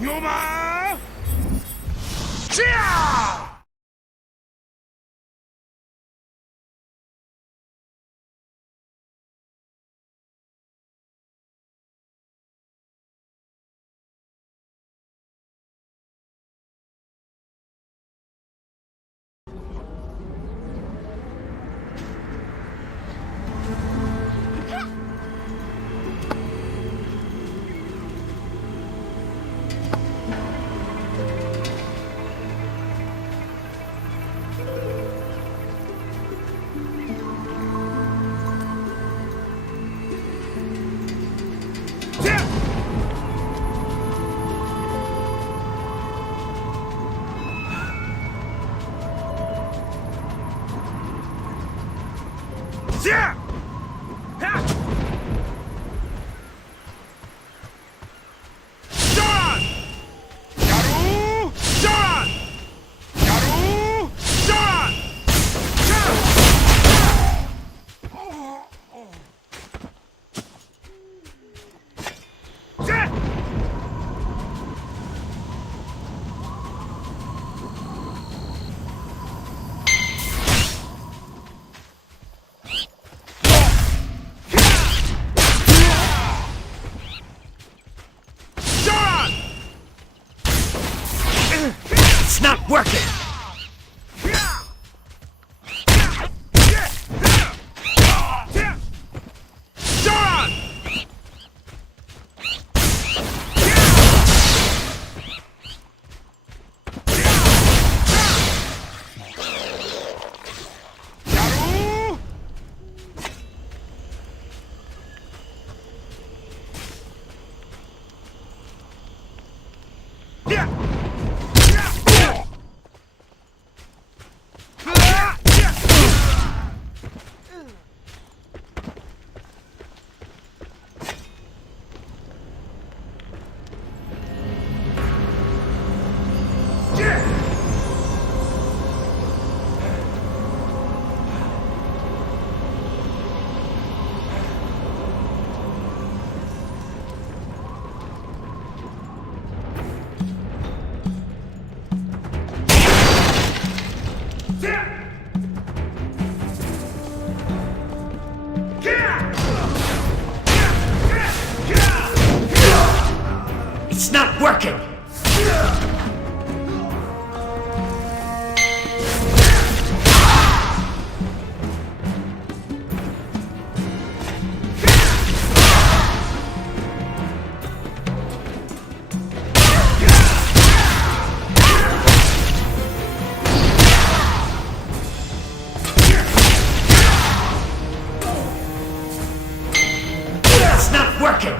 놈아! 자! 자! 하! 전! 야루! 전! 야루! 전! 자! It's not working! It's not working! It's not working!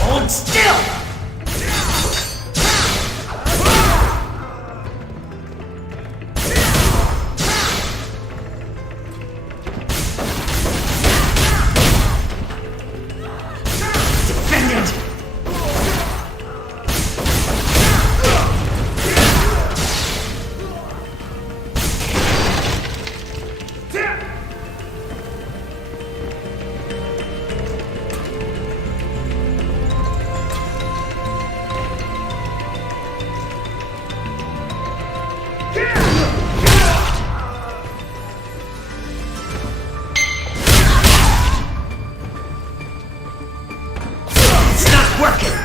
Hold still! Defended! It's not working!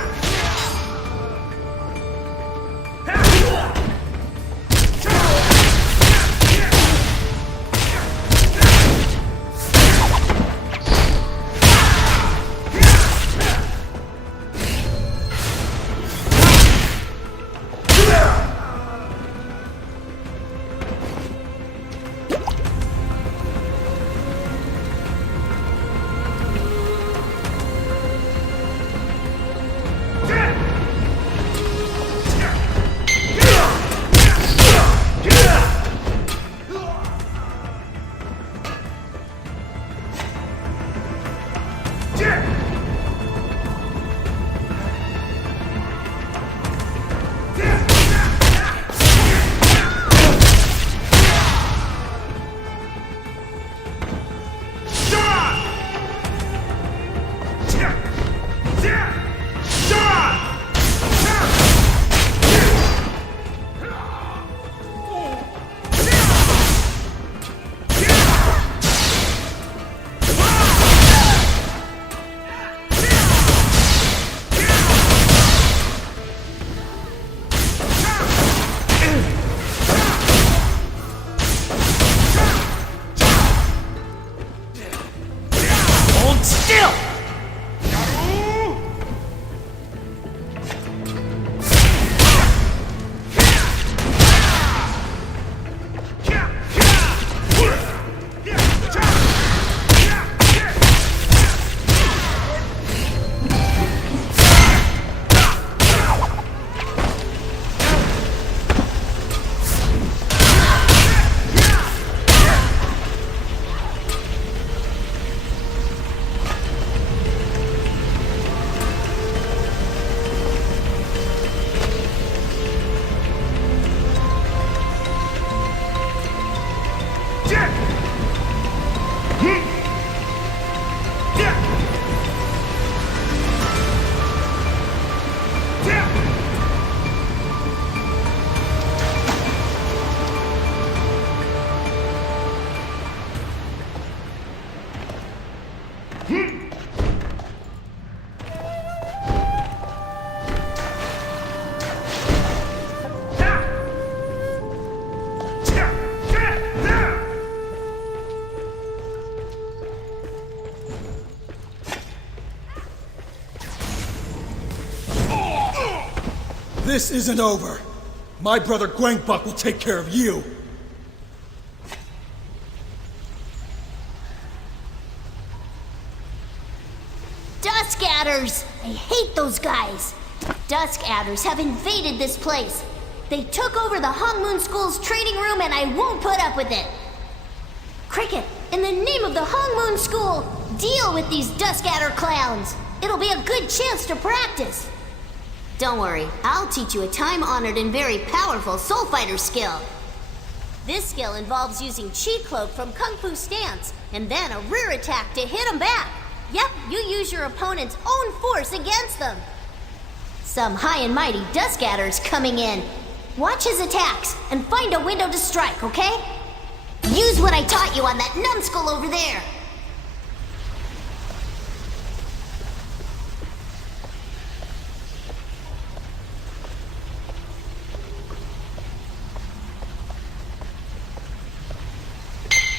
This isn't over. My brother Guangbuk will take care of you. Dusk Adders! I hate those guys! Dusk Adders have invaded this place. They took over the Hong Moon School's training room and I won't put up with it. Cricket, in the name of the Hong Moon School, deal with these Dusk Adder clowns. It'll be a good chance to practice. Don't worry, I'll teach you a time-honored and very powerful soul fighter skill. This skill involves using Chi Cloak from Kung Fu Stance, and then a rear attack to hit them back. Yep, you use your opponent's own force against them. Some high and mighty Dusk Adders coming in. Watch his attacks and find a window to strike, okay? Use what I taught you on that numbskull over there.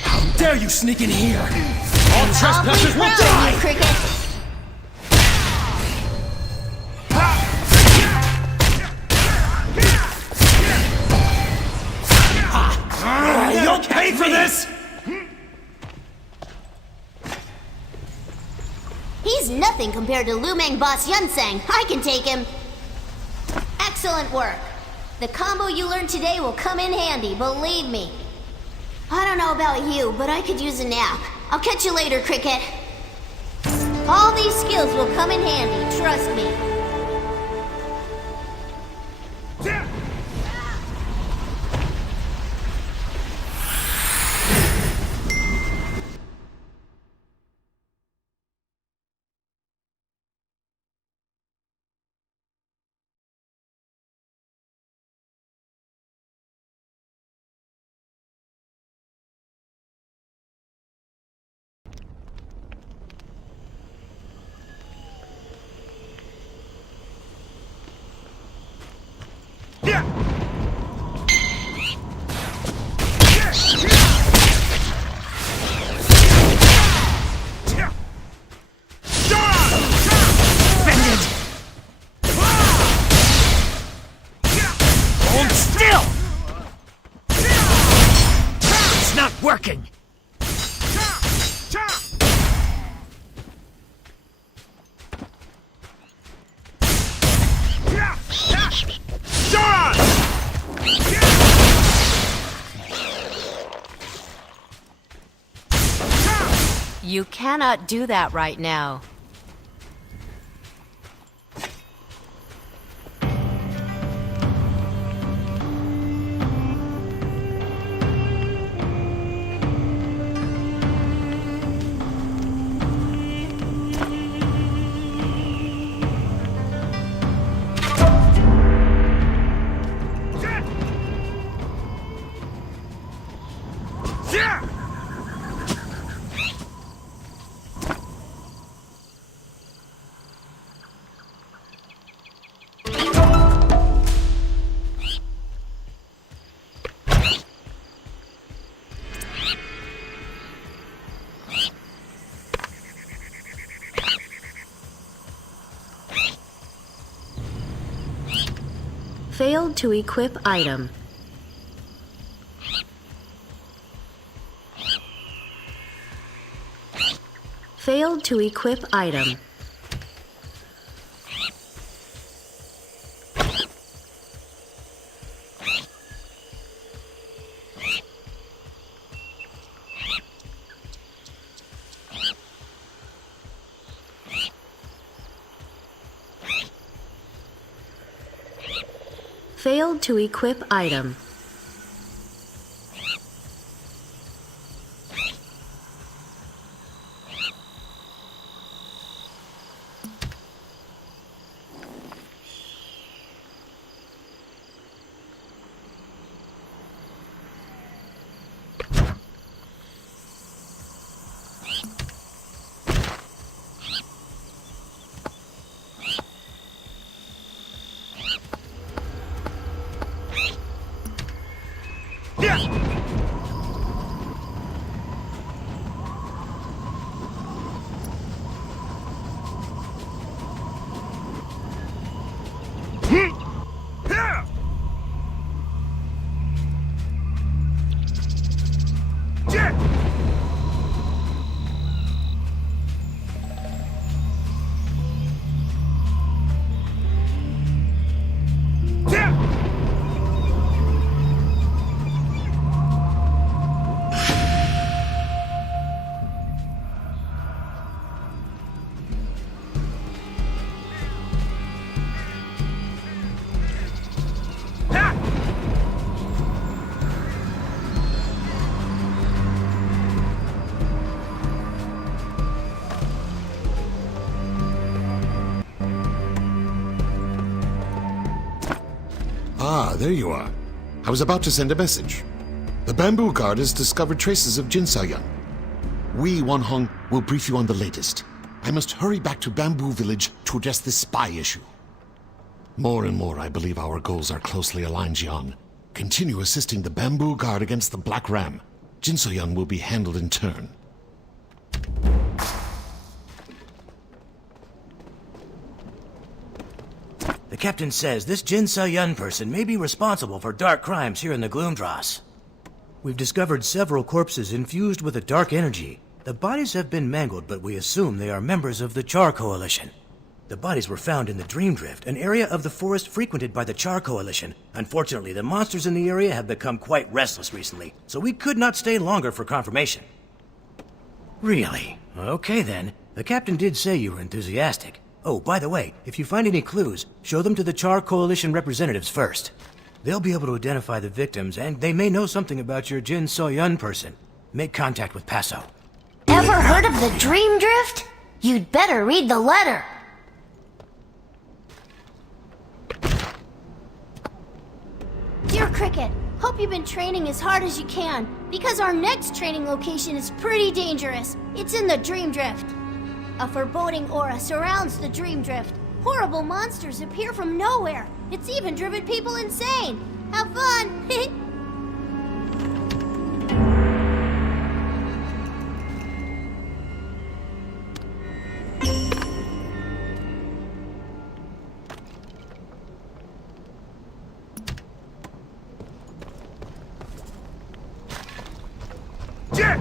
How dare you sneak in here? All trespassers will I'll be proud of die! you, Cricket. You'll pay for this! He's nothing compared to Lumang Boss Yunsang. I can take him. Excellent work. The combo you learned today will come in handy, believe me. I don't know about you, but I could use a nap. I'll catch you later, Cricket. All these skills will come in handy, trust me. Hold still! It's not working! You cannot do that right now. Failed to equip item. Failed to equip item. Failed to equip item. there you are. I was about to send a message. The Bamboo Guard has discovered traces of Jin Saoyang. We, Wanhong, will brief you on the latest. I must hurry back to Bamboo Village to address this spy issue. More and more, I believe our goals are closely aligned, Jian. Continue assisting the Bamboo Guard against the Black Ram. Jin Saoyang will be handled in turn. The captain says this Jin Se-yun person may be responsible for dark crimes here in the Gloomdross. We've discovered several corpses infused with a dark energy. The bodies have been mangled, but we assume they are members of the Char Coalition. The bodies were found in the Dream Drift, an area of the forest frequented by the Char Coalition. Unfortunately, the monsters in the area have become quite restless recently, so we could not stay longer for confirmation. Really? Okay then. The captain did say you were enthusiastic. Oh, by the way, if you find any clues, show them to the Char Coalition representatives first. They'll be able to identify the victims, and they may know something about your Jin So-yun person. Make contact with Paso. Ever heard of the Dream Drift? You'd better read the letter. Dear Cricket, hope you've been training as hard as you can, because our next training location is pretty dangerous. It's in the Dream Drift. A foreboding aura surrounds the Dream Drift. Horrible monsters appear from nowhere. It's even driven people insane. Have fun! Jet!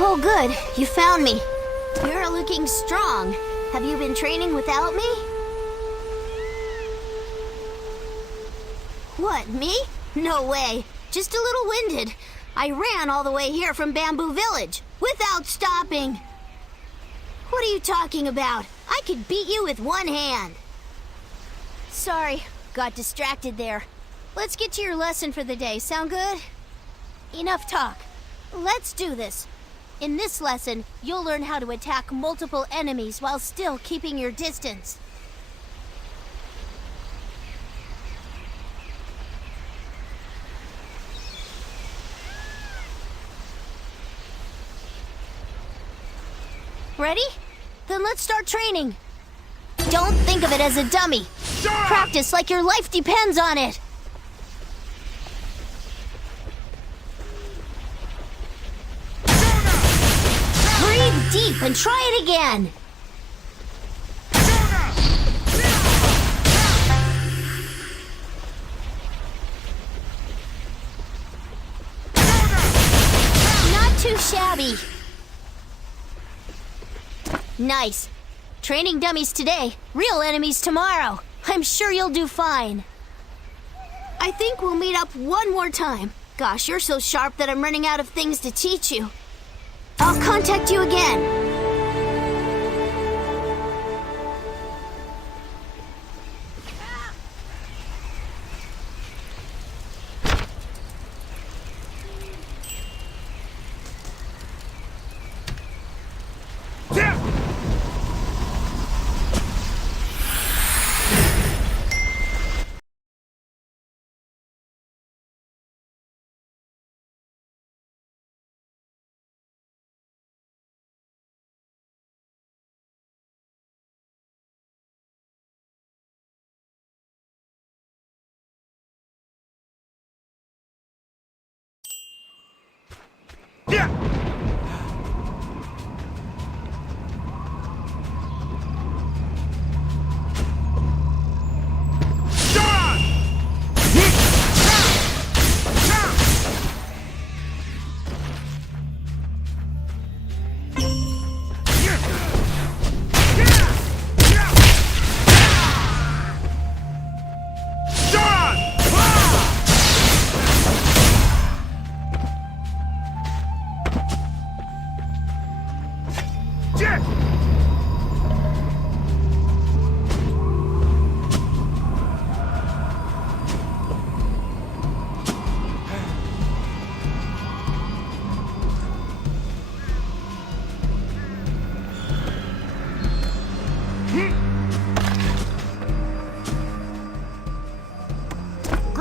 Oh, good. You found me. You're looking strong. Have you been training without me? What, me? No way. Just a little winded. I ran all the way here from Bamboo Village without stopping. What are you talking about? I could beat you with one hand. Sorry, got distracted there. Let's get to your lesson for the day. Sound good? Enough talk. Let's do this. In this lesson, you'll learn how to attack multiple enemies while still keeping your distance. Ready? Then let's start training. Don't think of it as a dummy. Practice like your life depends on it. Breathe deep and try it again. Not too shabby. Nice. Training dummies today, real enemies tomorrow. I'm sure you'll do fine. I think we'll meet up one more time. Gosh, you're so sharp that I'm running out of things to teach you. I'll contact you again.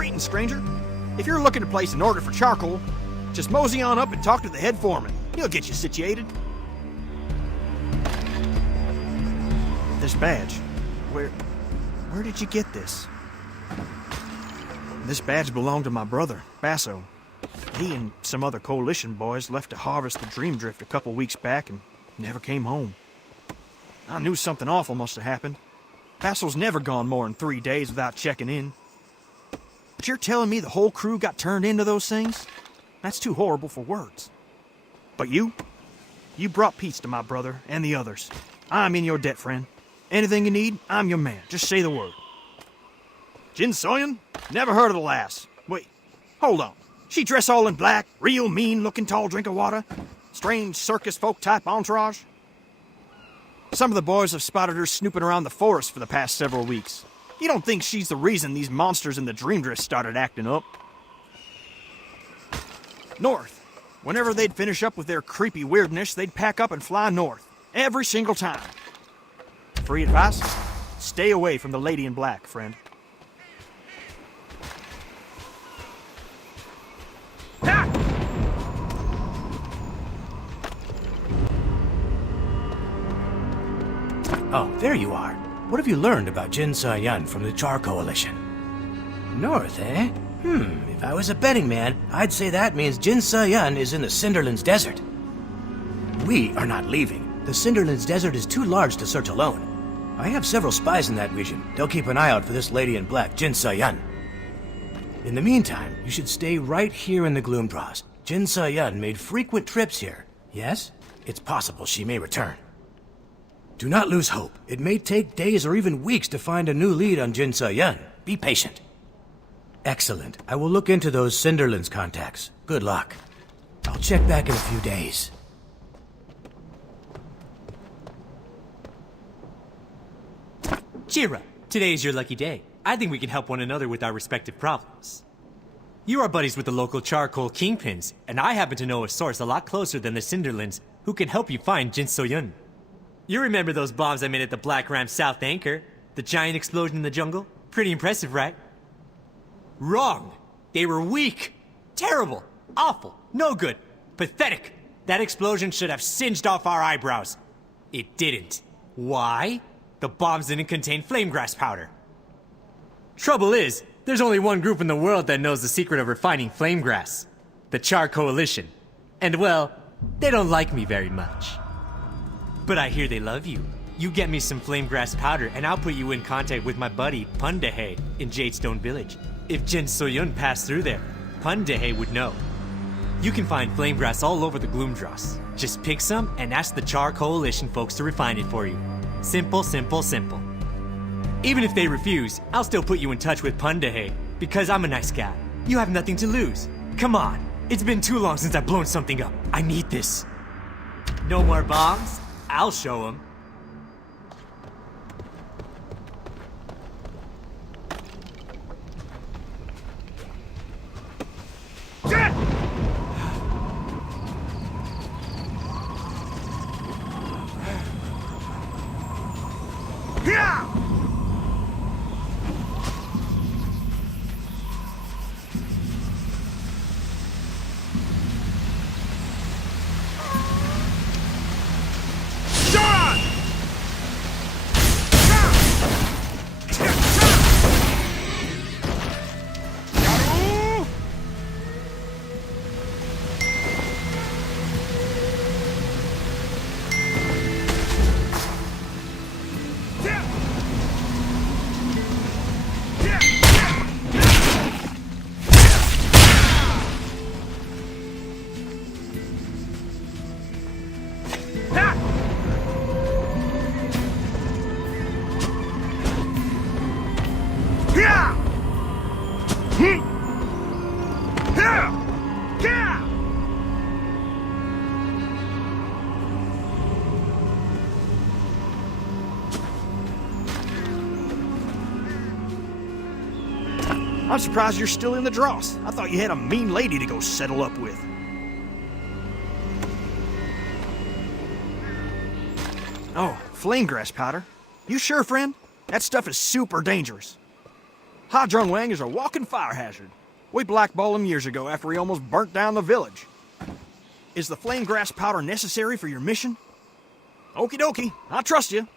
greetings, stranger. If you're looking to place an order for charcoal, just mosey on up and talk to the head foreman. He'll get you situated. This badge, where did you get this? This badge belonged to my brother, Basso. He and some other coalition boys left to harvest the Dream Drift a couple weeks back and never came home. I knew something awful must have happened. Basso's never gone more than 3 days without checking in. But you're telling me the whole crew got turned into those things? That's too horrible for words. But you brought peace to my brother and the others. I'm in your debt, friend. Anything you need, I'm your man. Just say the word. Jin Soyeon? Never heard of the lass. Wait, hold on. She dress all in black, real mean-looking tall drink of water? Strange circus folk type entourage? Some of the boys have spotted her snooping around the forest for the past several weeks. You don't think she's the reason these monsters in the Dream Drift started acting up? North. Whenever they'd finish up with their creepy weirdness, they'd pack up and fly north. Every single time. Free advice? Stay away from the lady in black, friend. Oh, there you are. What have you learned about Jin Soyeon from the Char Coalition? North, eh? If I was a betting man, I'd say that means Jin Soyeon is in the Cinderlands Desert. We are not leaving. The Cinderlands Desert is too large to search alone. I have several spies in that region. They'll keep an eye out for this lady in black, Jin Soyeon. In the meantime, you should stay right here in the Gloomdraws. Jin Soyeon made frequent trips here. Yes, it's possible she may return. Do not lose hope. It may take days or even weeks to find a new lead on Jin Soyeon. Be patient. Excellent. I will look into those Cinderlands contacts. Good luck. I'll check back in a few days. Cheer up. Today is your lucky day. I think we can help one another with our respective problems. You are buddies with the local charcoal kingpins, and I happen to know a source a lot closer than the Cinderlands who can help you find Jin Soyeon. You remember those bombs I made at the Black Ram South Anchor? The giant explosion in the jungle? Pretty impressive, right? Wrong! They were weak! Terrible! Awful! No good! Pathetic! That explosion should have singed off our eyebrows. It didn't. Why? The bombs didn't contain flame grass powder. Trouble is, there's only one group in the world that knows the secret of refining flame grass. The Char Coalition. And well, they don't like me very much. But I hear they love you. You get me some flame grass powder and I'll put you in contact with my buddy Pundahe in Jadestone Village. If Jin Soyeon passed through there, Pundahe would know. You can find flame grass all over the Gloomdraws. Just pick some and ask the Char Coalition folks to refine it for you. Simple, simple, simple. Even if they refuse, I'll still put you in touch with Pundahe, because I'm a nice guy. You have nothing to lose. Come on, it's been too long since I've blown something up. I need this. No more bombs? I'll show them. I'm surprised you're still in the dross. I thought you had a mean lady to go settle up with. Oh, flame grass powder. You sure, friend? That stuff is super dangerous. Ha Jung Wang is a walking fire hazard. We blackballed him years ago after he almost burnt down the village. Is the flame grass powder necessary for your mission? Okie dokie, I trust you.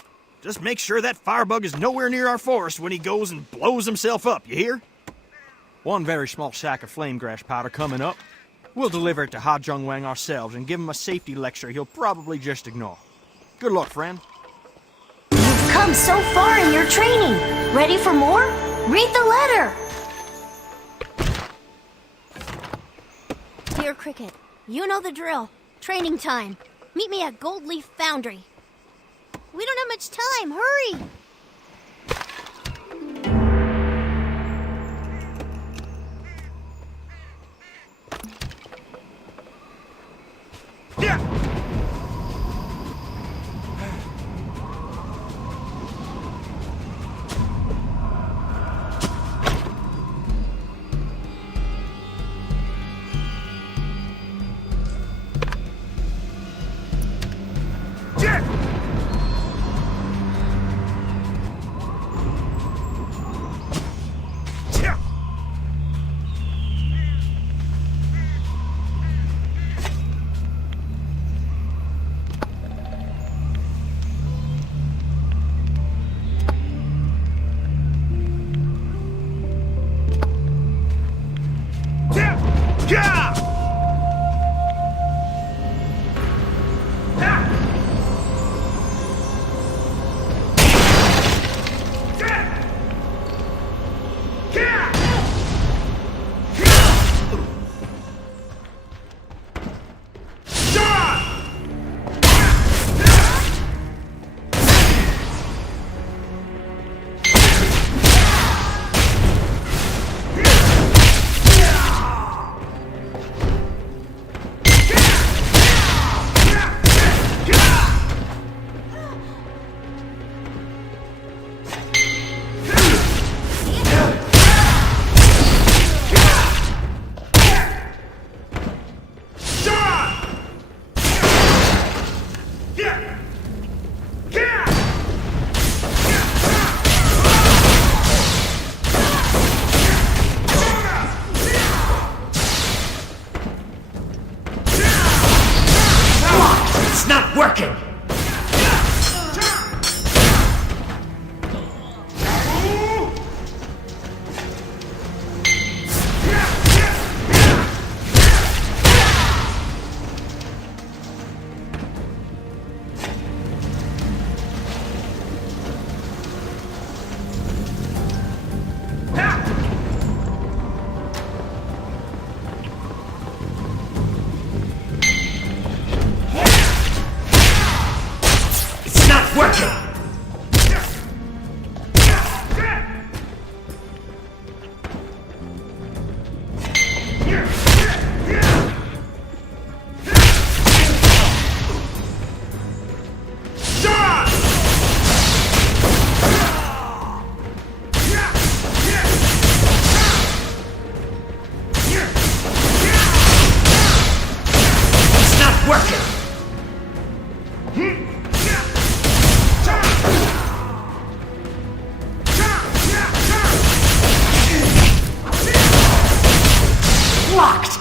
Just make sure that firebug is nowhere near our forest when he goes and blows himself up, you hear? One very small sack of flame grass powder coming up. We'll deliver it to Ha Jung Wang ourselves and give him a safety lecture he'll probably just ignore. Good luck, friend. You've come so far in your training. Ready for more? Read the letter. Dear Cricket, you know the drill. Training time. Meet me at Gold Leaf Foundry. We don't have much time. Hurry! Yeah! Yeah! Yeah! Yeah! Yeah! Yeah! It's not working! It's not working! It's not working! Locked!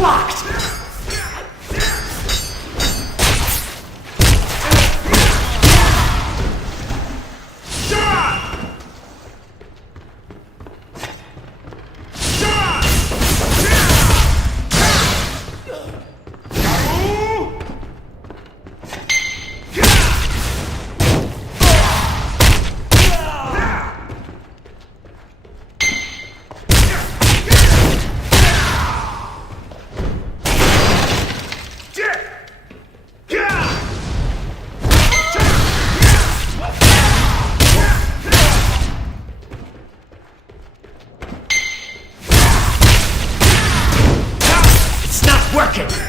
Locked! Work it!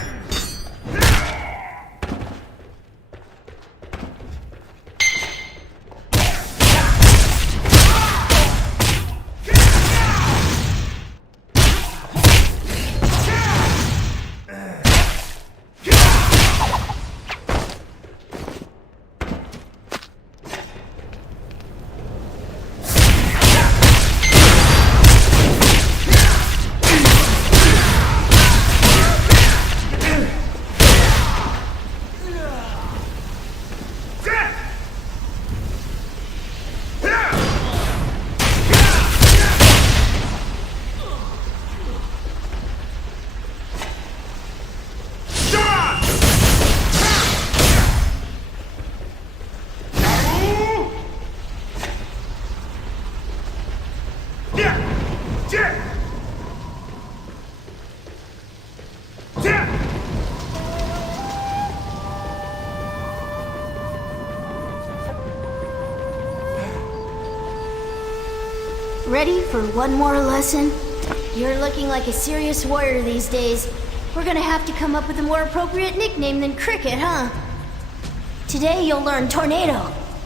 Ready for one more lesson? You're looking like a serious warrior these days. We're gonna have to come up with a more appropriate nickname than Cricket, huh? Today you'll learn Tornado,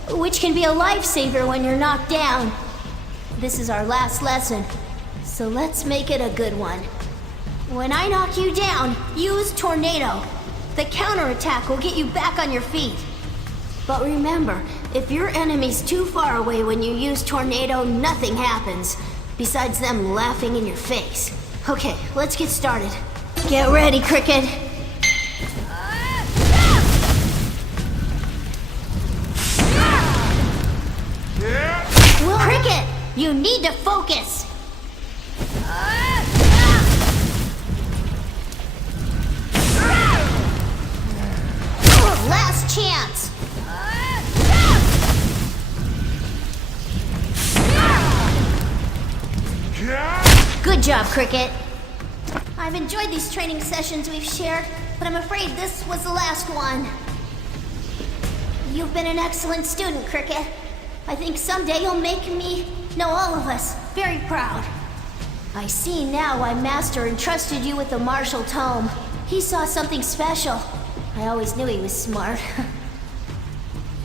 which can be a lifesaver when you're knocked down. This is our last lesson, so let's make it a good one. When I knock you down, use Tornado. The counterattack will get you back on your feet. But remember, if your enemy's too far away when you use Tornado, nothing happens, besides them laughing in your face. Okay, let's get started. Get ready, Cricket. Well, Cricket, you need to focus. Last chance. Good job, Cricket. I've enjoyed these training sessions we've shared, but I'm afraid this was the last one. You've been an excellent student, Cricket. I think someday you'll make me, no, all of us, very proud. I see now why Master entrusted you with the martial tome. He saw something special. I always knew he was smart.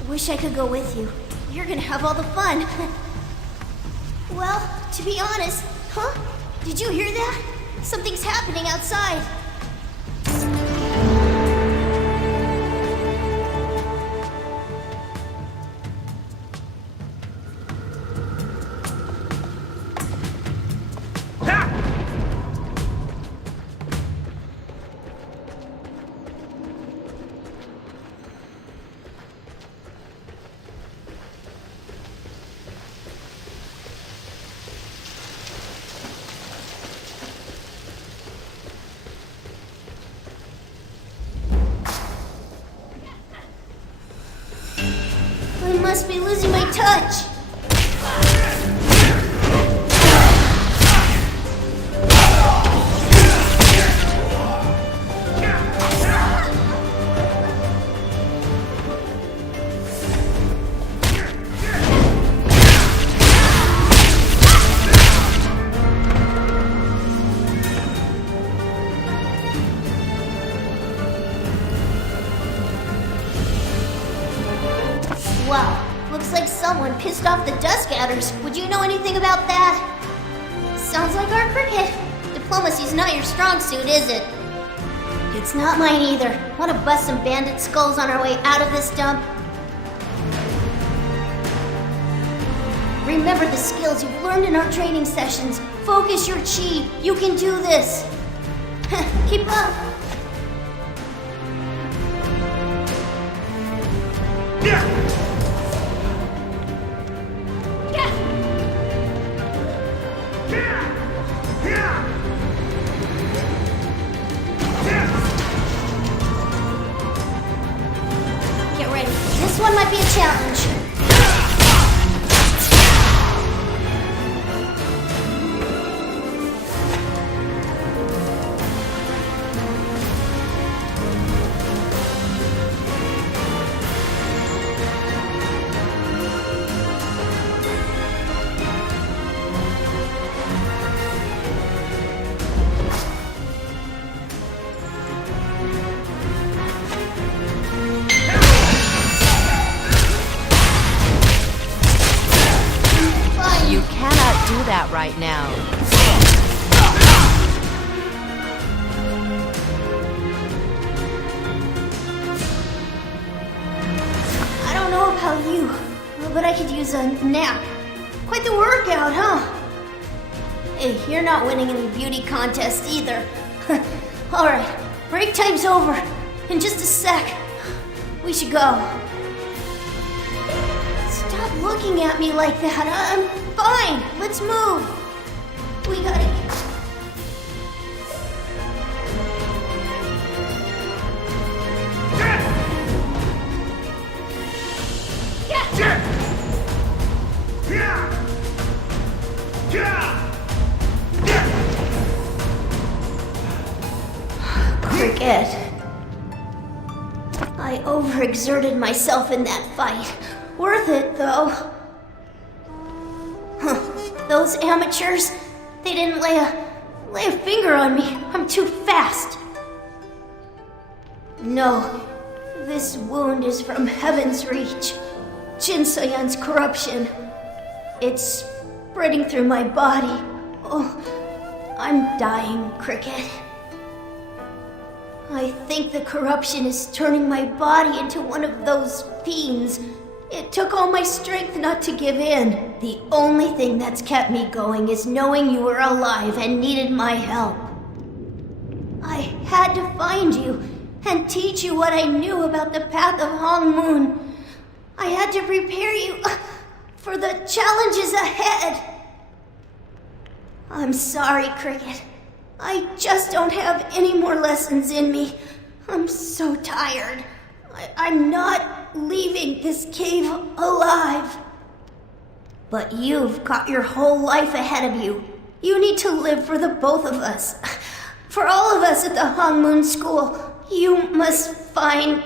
Wish I could go with you. You're gonna have all the fun. Well, to be honest, huh? Did you hear that? Something's happening outside. I must be losing my touch. Wow, looks like someone pissed off the Duskatters. Would you know anything about that? Sounds like our Cricket. Diplomacy's not your strong suit, is it? It's not mine either. Want to bust some bandit skulls on our way out of this dump? Remember the skills you've learned in our training sessions. Focus your chi. You can do this. Keep up. Get ready. This one might be a challenge. do that right now. I don't know about you, but I could use a nap. Quite the workout, huh? Hey, you're not winning any beauty contests either. Alright, break time's over. In just a sec. We should go. Stop looking at me like that. I'm fine. Let's move. We gotta... Cricket. I overexerted myself in that fight. Worth it, though. Those amateurs, they didn't lay a finger on me. I'm too fast. No, this wound is from heaven's reach. Jin Soyan's corruption. It's spreading through my body. Oh, I'm dying, Cricket. I think the corruption is turning my body into one of those fiends. It took all my strength not to give in. The only thing that's kept me going is knowing you were alive and needed my help. I had to find you and teach you what I knew about the path of Hong Moon. I had to prepare you for the challenges ahead. I'm sorry, Cricket. I just don't have any more lessons in me. I'm so tired. I'm not leaving this cave alive. But you've got your whole life ahead of you. You need to live for the both of us. For all of us at the Hong Moon School, you must find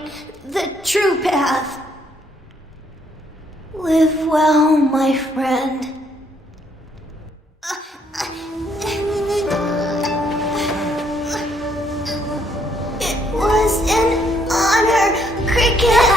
the true path. Live well, my friend. It was an honor, Cricket.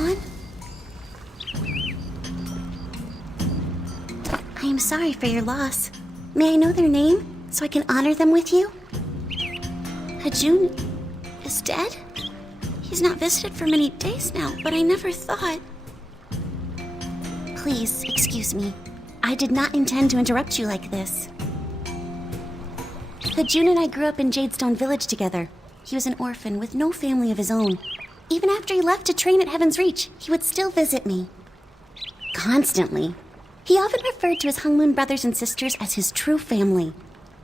gone? I am sorry for your loss. May I know their name so I can honor them with you? Hajun is dead? He's not visited for many days now, but I never thought... Please, excuse me. I did not intend to interrupt you like this. Hajun and I grew up in Jadestone Village together. He was an orphan with no family of his own. Even after he left to train at Heaven's Reach, he would still visit me. Constantly. He often referred to his Hungmoon brothers and sisters as his true family.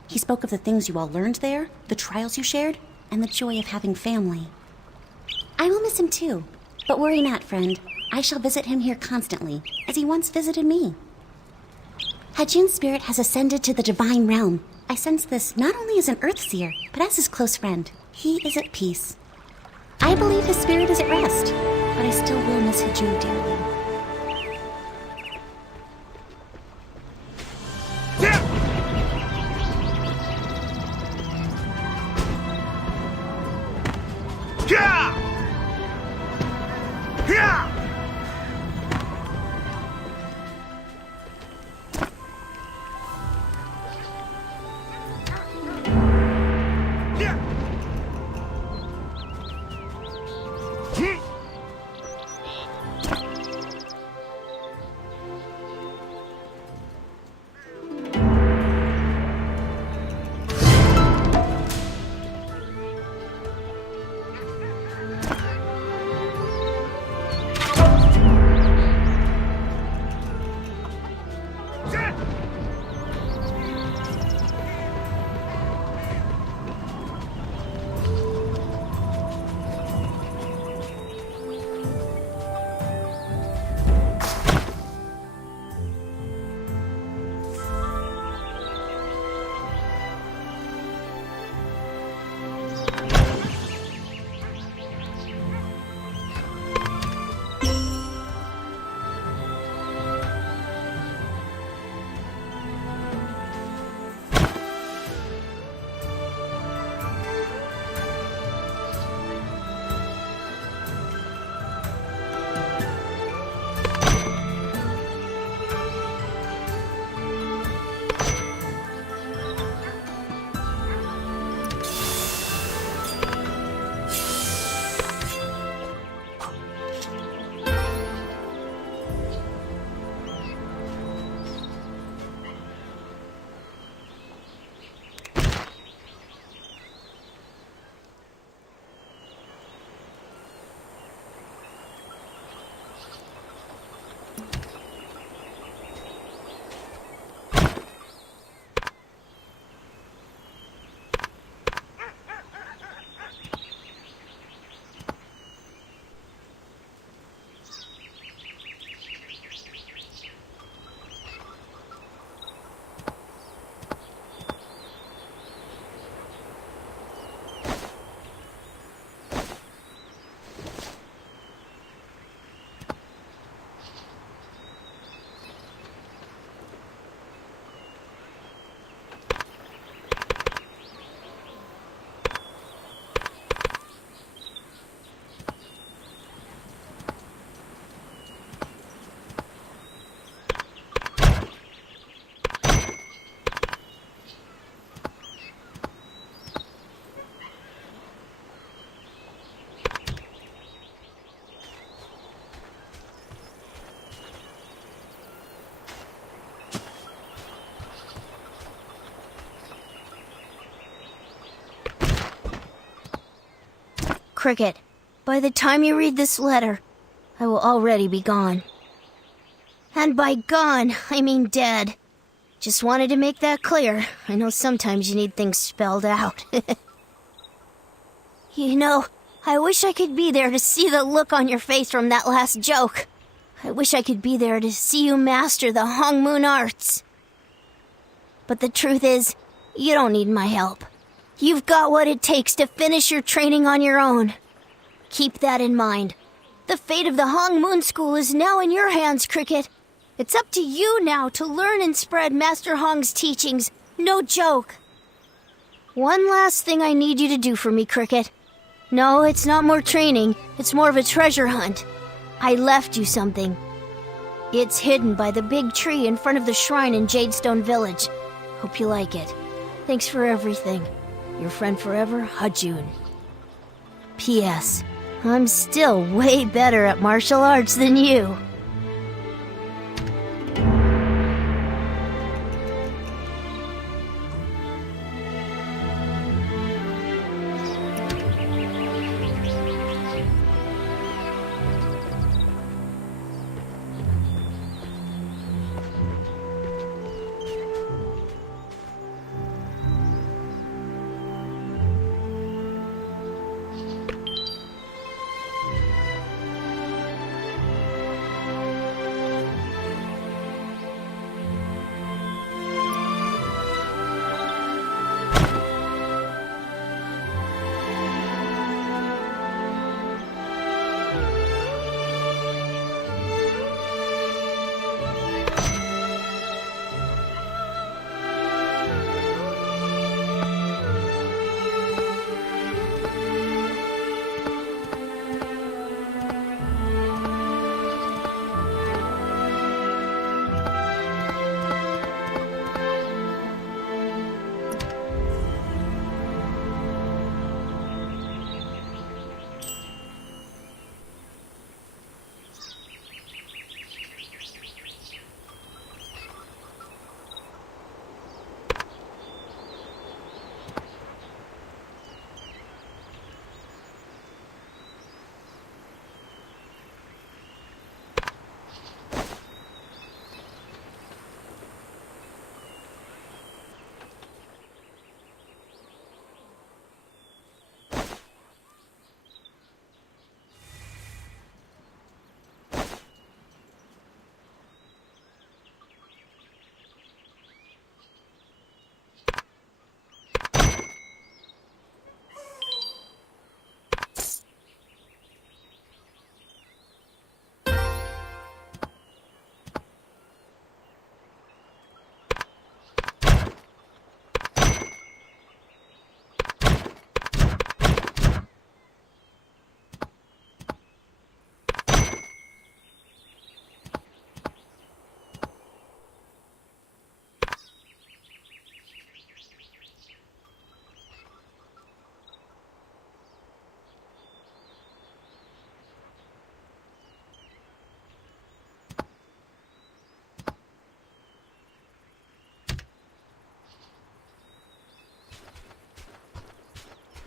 He spoke of the things you all learned there, the trials you shared, and the joy of having family. I will miss him too, but worry not, friend. I shall visit him here constantly, as he once visited me. Hajun's spirit has ascended to the divine realm. I sense this not only as an Earthseer, but as his close friend. He is at peace. I believe his spirit is at rest, but I still will miss Hajun dearly. Cricket, by the time you read this letter, I will already be gone. And by gone, I mean dead. Just wanted to make that clear. I know sometimes you need things spelled out. You know, I wish I could be there to see the look on your face from that last joke. I wish I could be there to see you master the Hongmoon arts. But the truth is, you don't need my help. You've got what it takes to finish your training on your own. Keep that in mind. The fate of the Hongmoon School is now in your hands, Cricket. It's up to you now to learn and spread Master Hong's teachings. No joke. One last thing I need you to do for me, Cricket. No, it's not more training. It's more of a treasure hunt. I left you something. It's hidden by the big tree in front of the shrine in Jadestone Village. Hope you like it. Thanks for everything. Your friend forever, Hajun. P.S. I'm still way better at martial arts than you.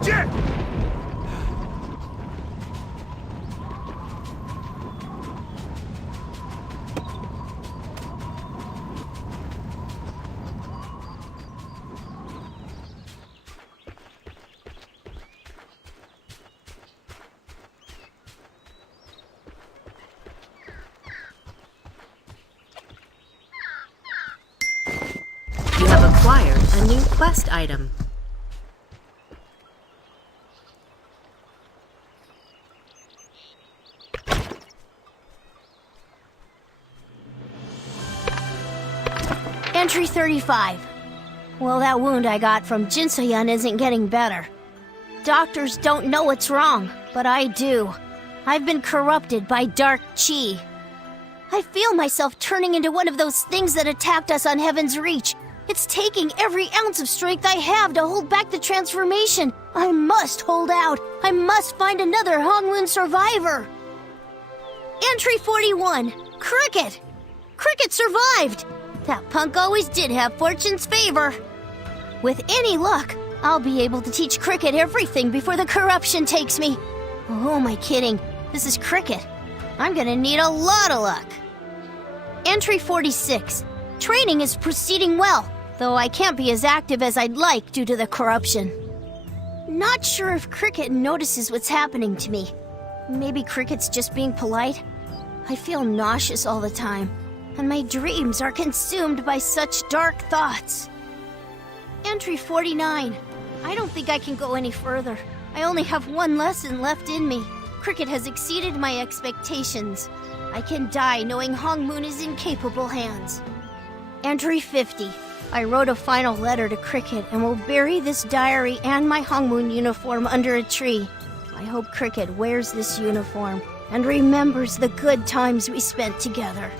Jet! You have acquired a new quest item. Entry 35. Well, that wound I got from Jinsoyun isn't getting better. Doctors don't know what's wrong, but I do. I've been corrupted by dark chi. I feel myself turning into one of those things that attacked us on Heaven's Reach. It's taking every ounce of strength I have to hold back the transformation. I must hold out. I must find another Hongwon survivor. Entry 41. Cricket. Cricket survived. That punk always did have fortune's favor. With any luck, I'll be able to teach Cricket everything before the corruption takes me. Oh, who am I kidding? This is Cricket. I'm gonna need a lot of luck. Entry 46. Training is proceeding well, though I can't be as active as I'd like due to the corruption. Not sure if Cricket notices what's happening to me. Maybe Cricket's just being polite. I feel nauseous all the time, and my dreams are consumed by such dark thoughts. Entry 49. I don't think I can go any further. I only have one lesson left in me. Cricket has exceeded my expectations. I can die knowing Hongmoon is in capable hands. Entry 50. I wrote a final letter to Cricket and will bury this diary and my Hongmoon uniform under a tree. I hope Cricket wears this uniform and remembers the good times we spent together.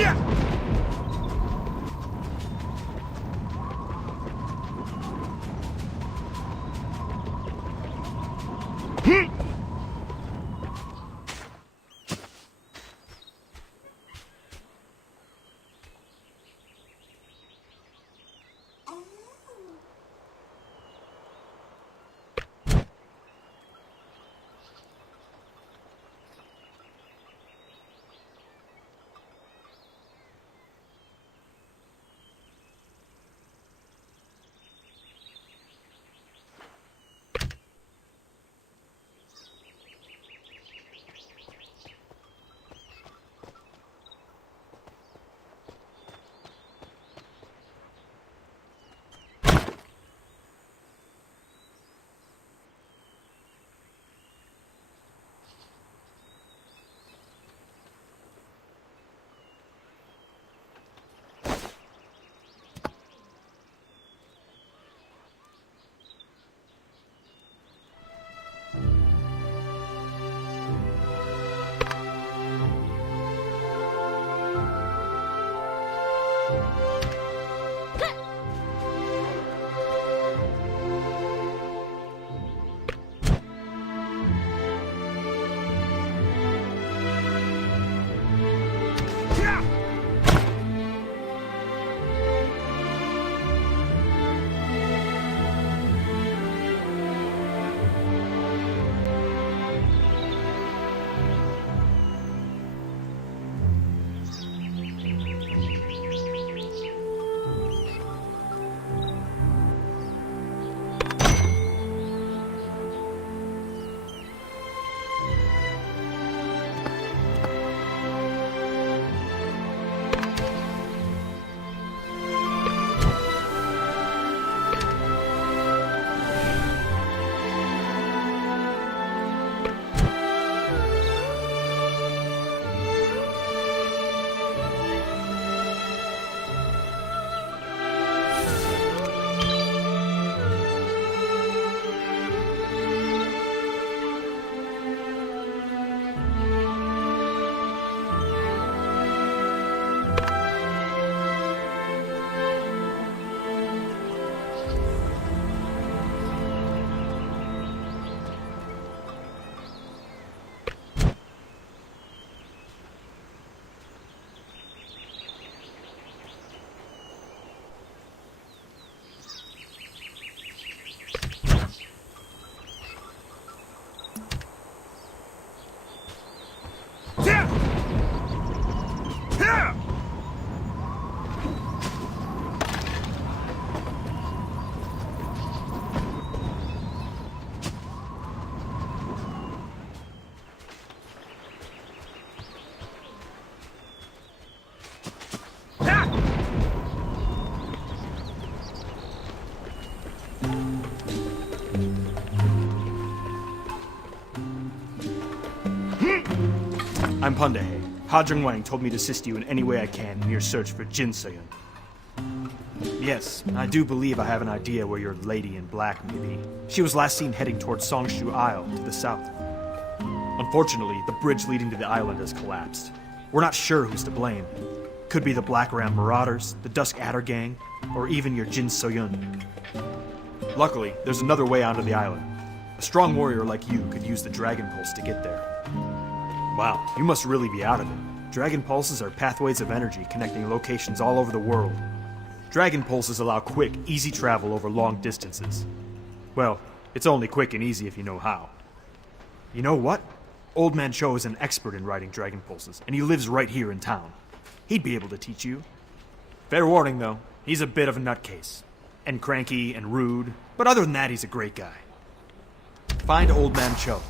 Yeah! I'm Pundahe. Ha Jung Wang told me to assist you in any way I can in your search for Jin Seyun. Yes, I do believe I have an idea where your lady in black may be. She was last seen heading towards Songshu Isle to the south. Unfortunately, the bridge leading to the island has collapsed. We're not sure who's to blame. Could be the Black Ram Marauders, the Dusk Adder Gang, or even your Jin Soyun. Luckily, there's another way onto the island. A strong warrior like you could use the Dragon Pulse to get there. Wow, you must really be out of it. Dragon Pulses are pathways of energy connecting locations all over the world. Dragon Pulses allow quick, easy travel over long distances. Well, it's only quick and easy if you know how. You know what? Old Man Cho is an expert in riding Dragon Pulses, and he lives right here in town. He'd be able to teach you. Fair warning, though, he's a bit of a nutcase. And cranky and rude, but other than that, he's a great guy. Find Old Man Cho.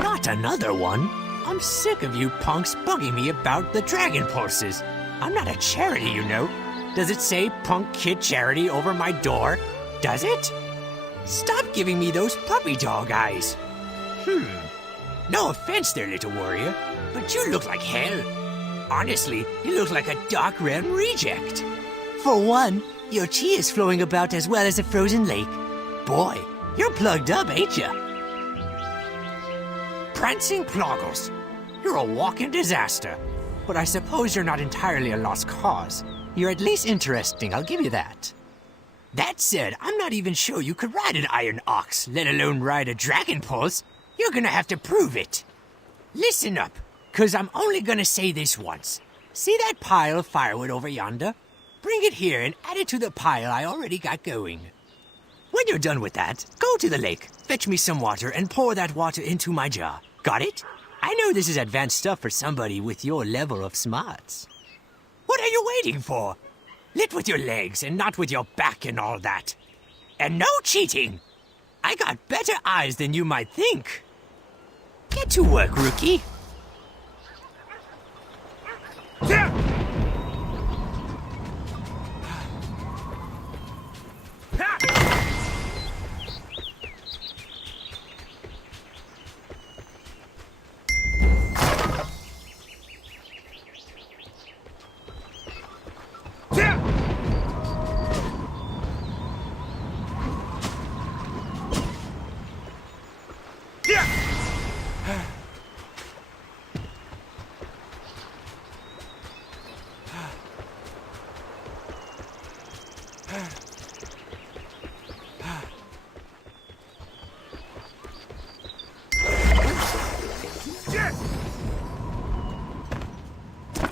Not another one. I'm sick of you punks bugging me about the Dragon Pulses. I'm not a charity, you know. Does it say Punk Kid Charity over my door? Does it? Stop giving me those puppy dog eyes. No offense there, little warrior, but you look like hell. Honestly, you look like a Dark Realm reject. For one, your chi is flowing about as well as a frozen lake. Boy, you're plugged up, ain't ya? Prancing Ploggles, you're a walking disaster. But I suppose you're not entirely a lost cause. You're at least interesting, I'll give you that. That said, I'm not even sure you could ride an iron ox, let alone ride a dragon pulse. You're gonna have to prove it. Listen up, 'cause I'm only gonna say this once. See that pile of firewood over yonder? Bring it here and add it to the pile I already got going. When you're done with that, go to the lake, fetch me some water, and pour that water into my jar. Got it? I know this is advanced stuff for somebody with your level of smarts. What are you waiting for? Lit with your legs and not with your back and all that. And no cheating. I got better eyes than you might think. Get to work, rookie.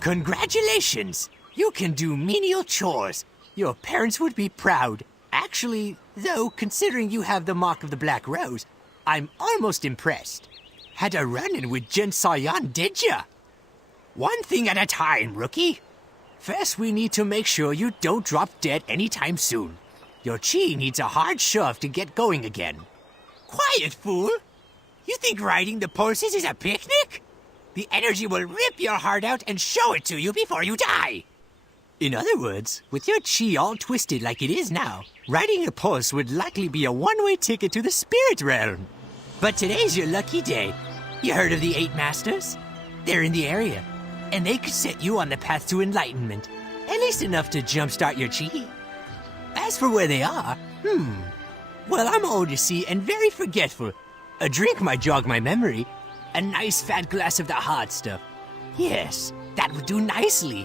Congratulations! You can do menial chores. Your parents would be proud. Actually, though, considering you have the mark of the Black Rose, I'm almost impressed. Had a run-in with Jin Sayan, did ya? One thing at a time, rookie. First, we need to make sure you don't drop dead anytime soon. Your chi needs a hard shove to get going again. Quiet, fool! You think riding the pulses is a picnic? The energy will rip your heart out and show it to you before you die. In other words, with your chi all twisted like it is now, riding a pulse would likely be a one-way ticket to the spirit realm. But today's your lucky day. You heard of the 8 Masters? They're in the area, and they could set you on the path to enlightenment. At least enough to jumpstart your chi. As for where they are, well, I'm old, you see, and very forgetful. A drink might jog my memory. A nice fat glass of the hard stuff. Yes, that would do nicely.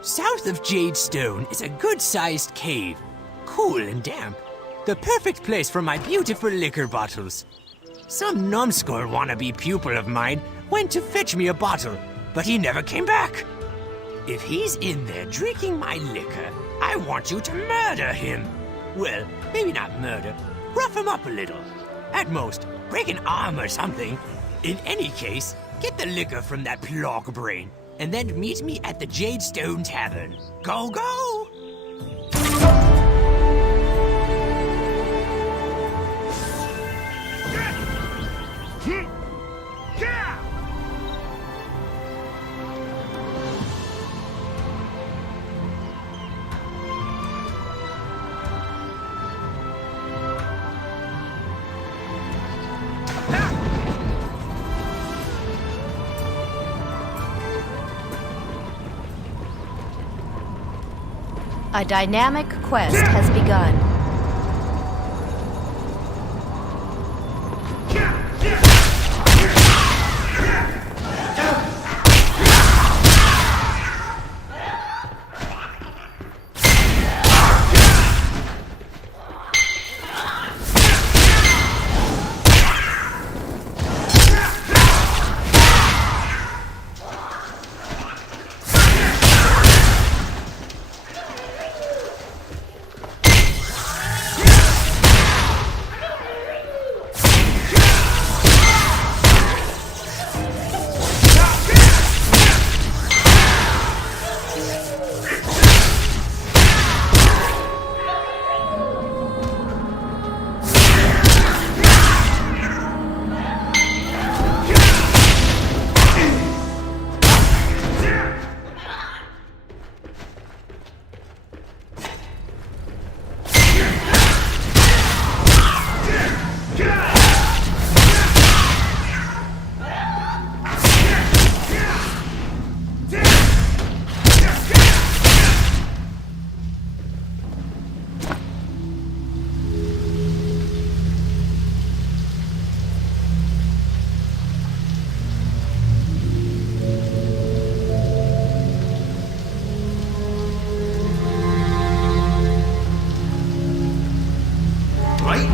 South of Jadestone is a good-sized cave. Cool and damp. The perfect place for my beautiful liquor bottles. Some numbskull wannabe pupil of mine went to fetch me a bottle, but he never came back. If he's in there drinking my liquor, I want you to murder him. Well, maybe not murder. Rough him up a little. At most, break an arm or something. In any case, get the liquor from that plog brain, and then meet me at the Jadestone Tavern. Go, go! A dynamic quest has begun.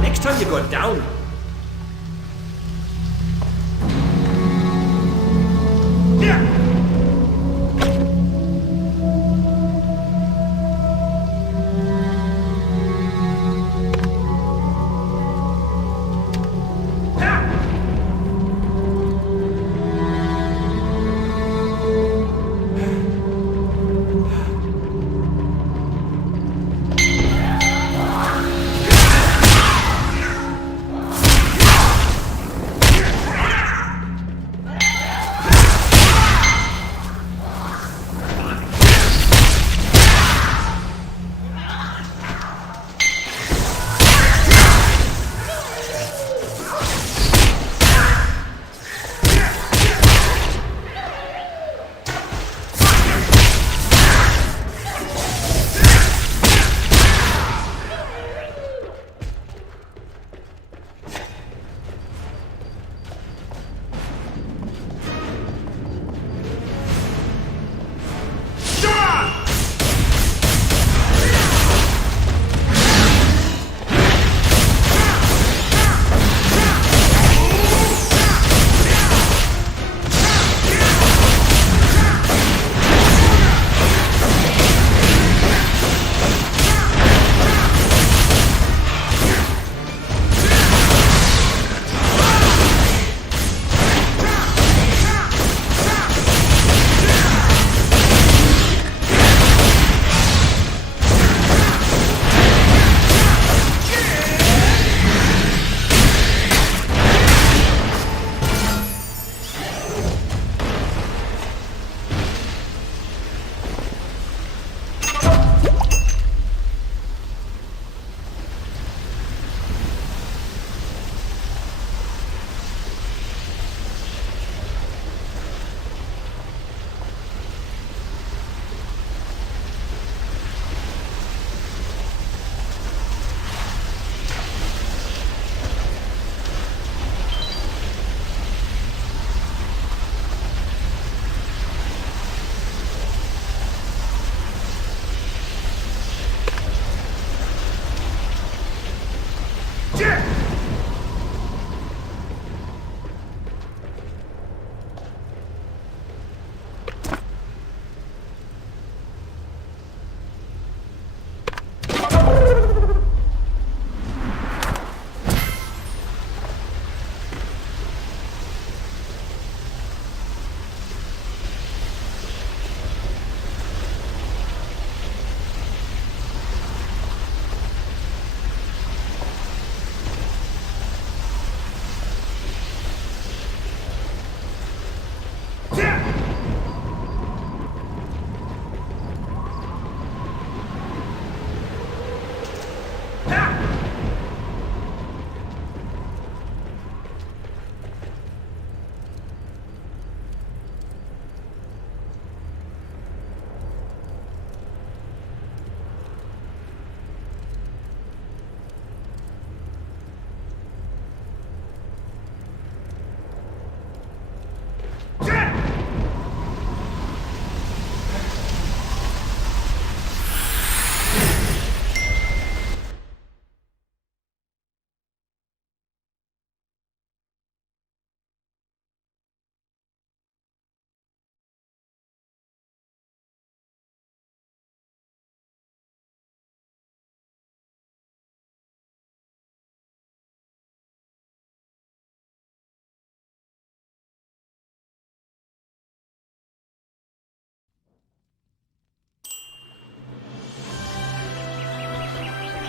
Next time you go down.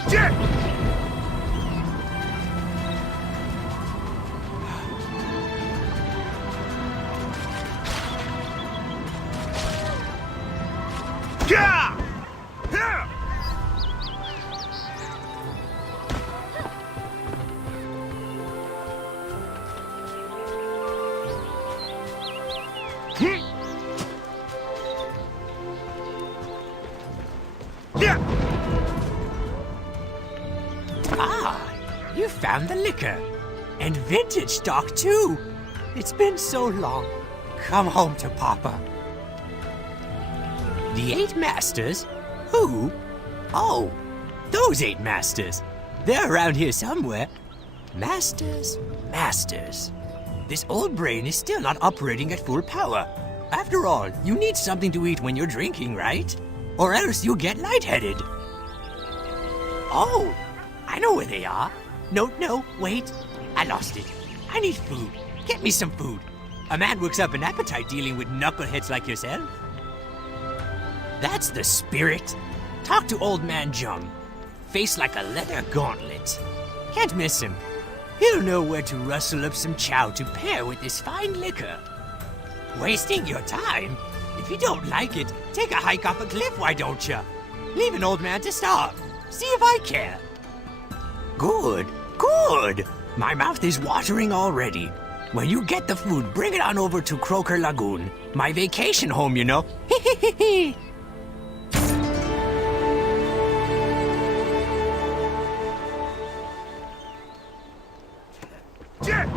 Jack! Yeah! Yeah! Yeah! Ah, you found the liquor. And vintage stock, too. It's been so long. Come home to Papa. The 8 Masters? Who? Oh, those 8 Masters. They're around here somewhere. Masters. This old brain is still not operating at full power. After all, you need something to eat when you're drinking, right? Or else you'll get lightheaded. Oh, I know where they are. No, wait. I lost it. I need food. Get me some food. A man works up an appetite dealing with knuckleheads like yourself. That's the spirit. Talk to Old Man Jung. Face like a leather gauntlet. Can't miss him. He'll know where to rustle up some chow to pair with this fine liquor. Wasting your time? If you don't like it, take a hike off a cliff, why don't you? Leave an old man to starve. See if I care. Good. My mouth is watering already. When you get the food, bring it on over to Croaker Lagoon. My vacation home, you know. Jack!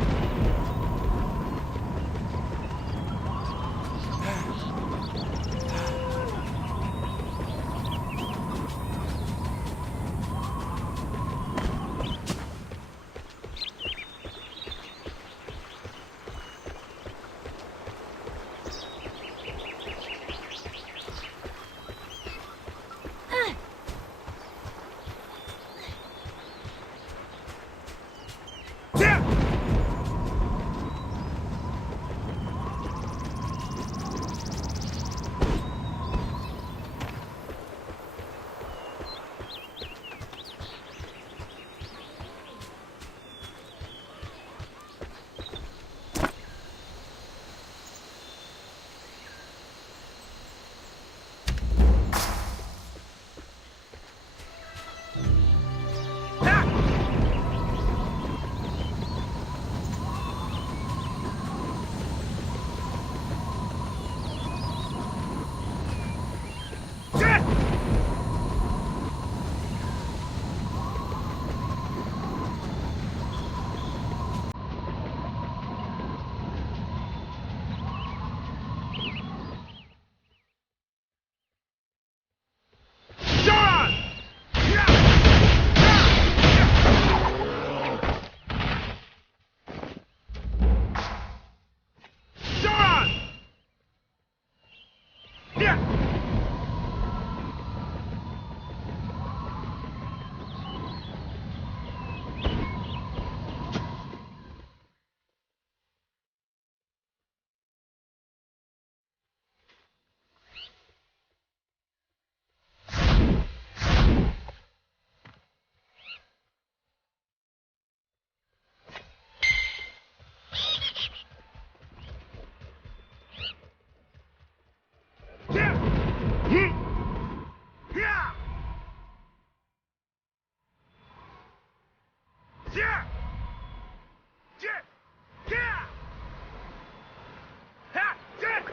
Jack!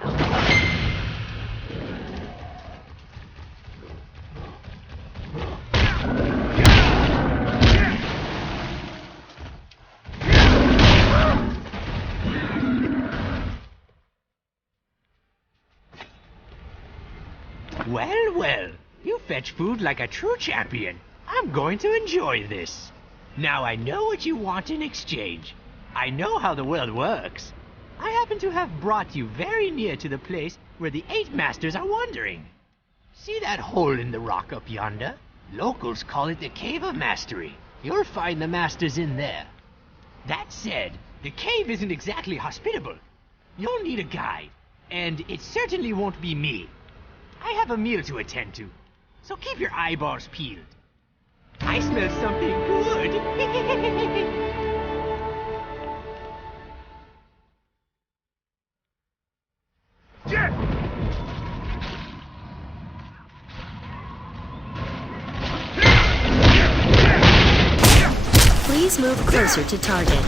Well, you fetch food like a true champion. I'm going to enjoy this. Now I know what you want in exchange. I know how the world works. I happen to have brought you very near to the place where the 8 Masters are wandering. See that hole in the rock up yonder? Locals call it the Cave of Mastery. You'll find the Masters in there. That said, the cave isn't exactly hospitable. You'll need a guide, and it certainly won't be me. I have a meal to attend to, so keep your eyeballs peeled. I smell something good. Jet! Please move closer to target.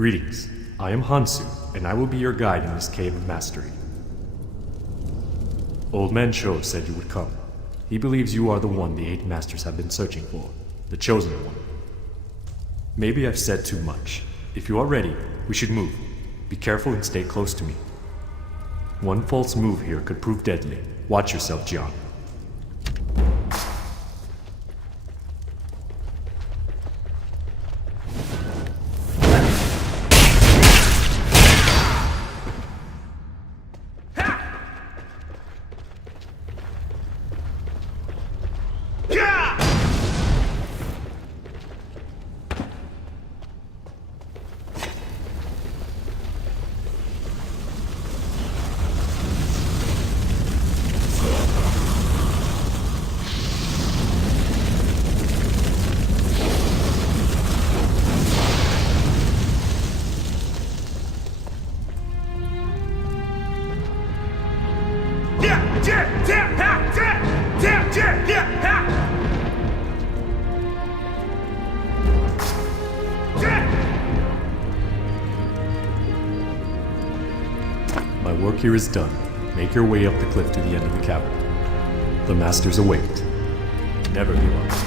Greetings. I am Hansu, and I will be your guide in this cave of mastery. Old Man Cho said you would come. He believes you are the one the 8 masters have been searching for, the chosen one. Maybe I've said too much. If you are ready, we should move. Be careful and stay close to me. One false move here could prove deadly. Watch yourself, Jiang. My work here is done. Make your way up the cliff to the end of the cavern. The masters await. Never give up.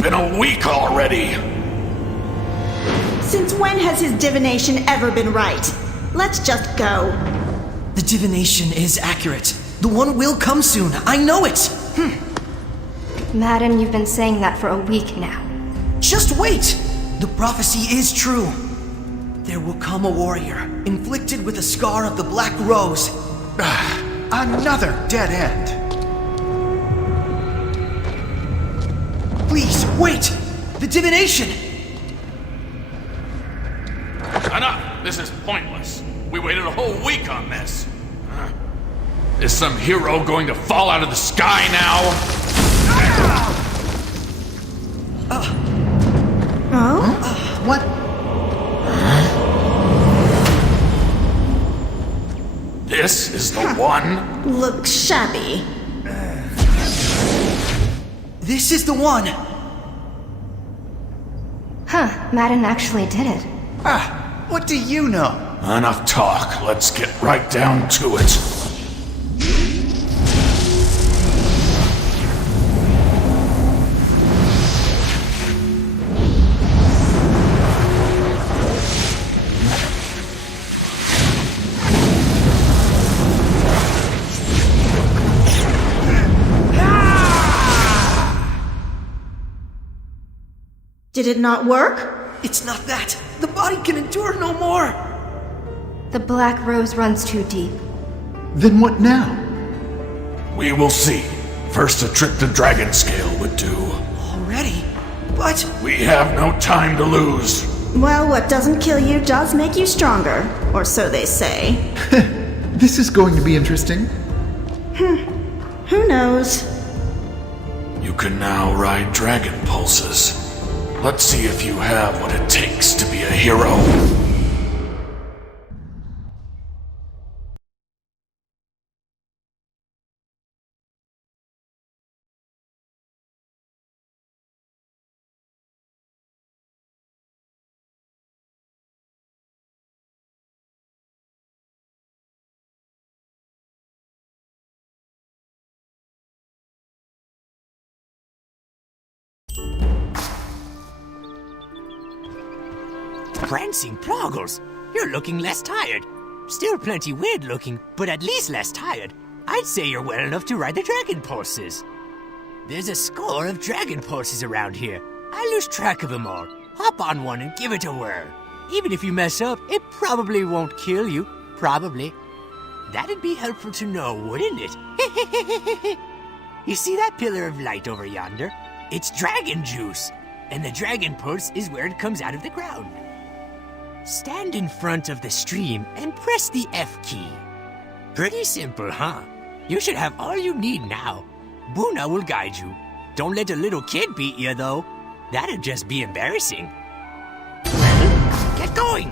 Been a week already. Since when has his divination ever been right? Let's just go. The divination is accurate. The one will come soon. I know it. Madden, you've been saying that for a week now. Just wait. The prophecy is true. There will come a warrior, inflicted with a scar of the Black Rose. Another dead end. Please, wait! The divination! Enough! This is pointless. We waited a whole week on this. Is some hero going to fall out of the sky now? What? This is the one? Looks shabby. This is the one! Huh, Madden actually did it. What do you know? Enough talk. Let's get right down to it. Did it not work? It's not that. The body can endure no more. The Black Rose runs too deep. Then what now? We will see. First, a trip to Dragon Scale would do. Already? But... We have no time to lose. Well, what doesn't kill you does make you stronger. Or so they say. This is going to be interesting. Who knows? You can now ride dragon pulses. Let's see if you have what it takes to be a hero. Prancing Proggles, you're looking less tired. Still plenty weird looking, but at least less tired. I'd say you're well enough to ride the dragon pulses. There's a score of dragon pulses around here. I lose track of them all. Hop on one and give it a whirl. Even if you mess up, it probably won't kill you. Probably. That'd be helpful to know, wouldn't it? You see that pillar of light over yonder? It's dragon juice, and the dragon pulse is where it comes out of the ground. Stand in front of the stream and press the F key. Pretty simple, huh? You should have all you need now. Buna will guide you. Don't let a little kid beat you, though. That'd just be embarrassing. Well, get going!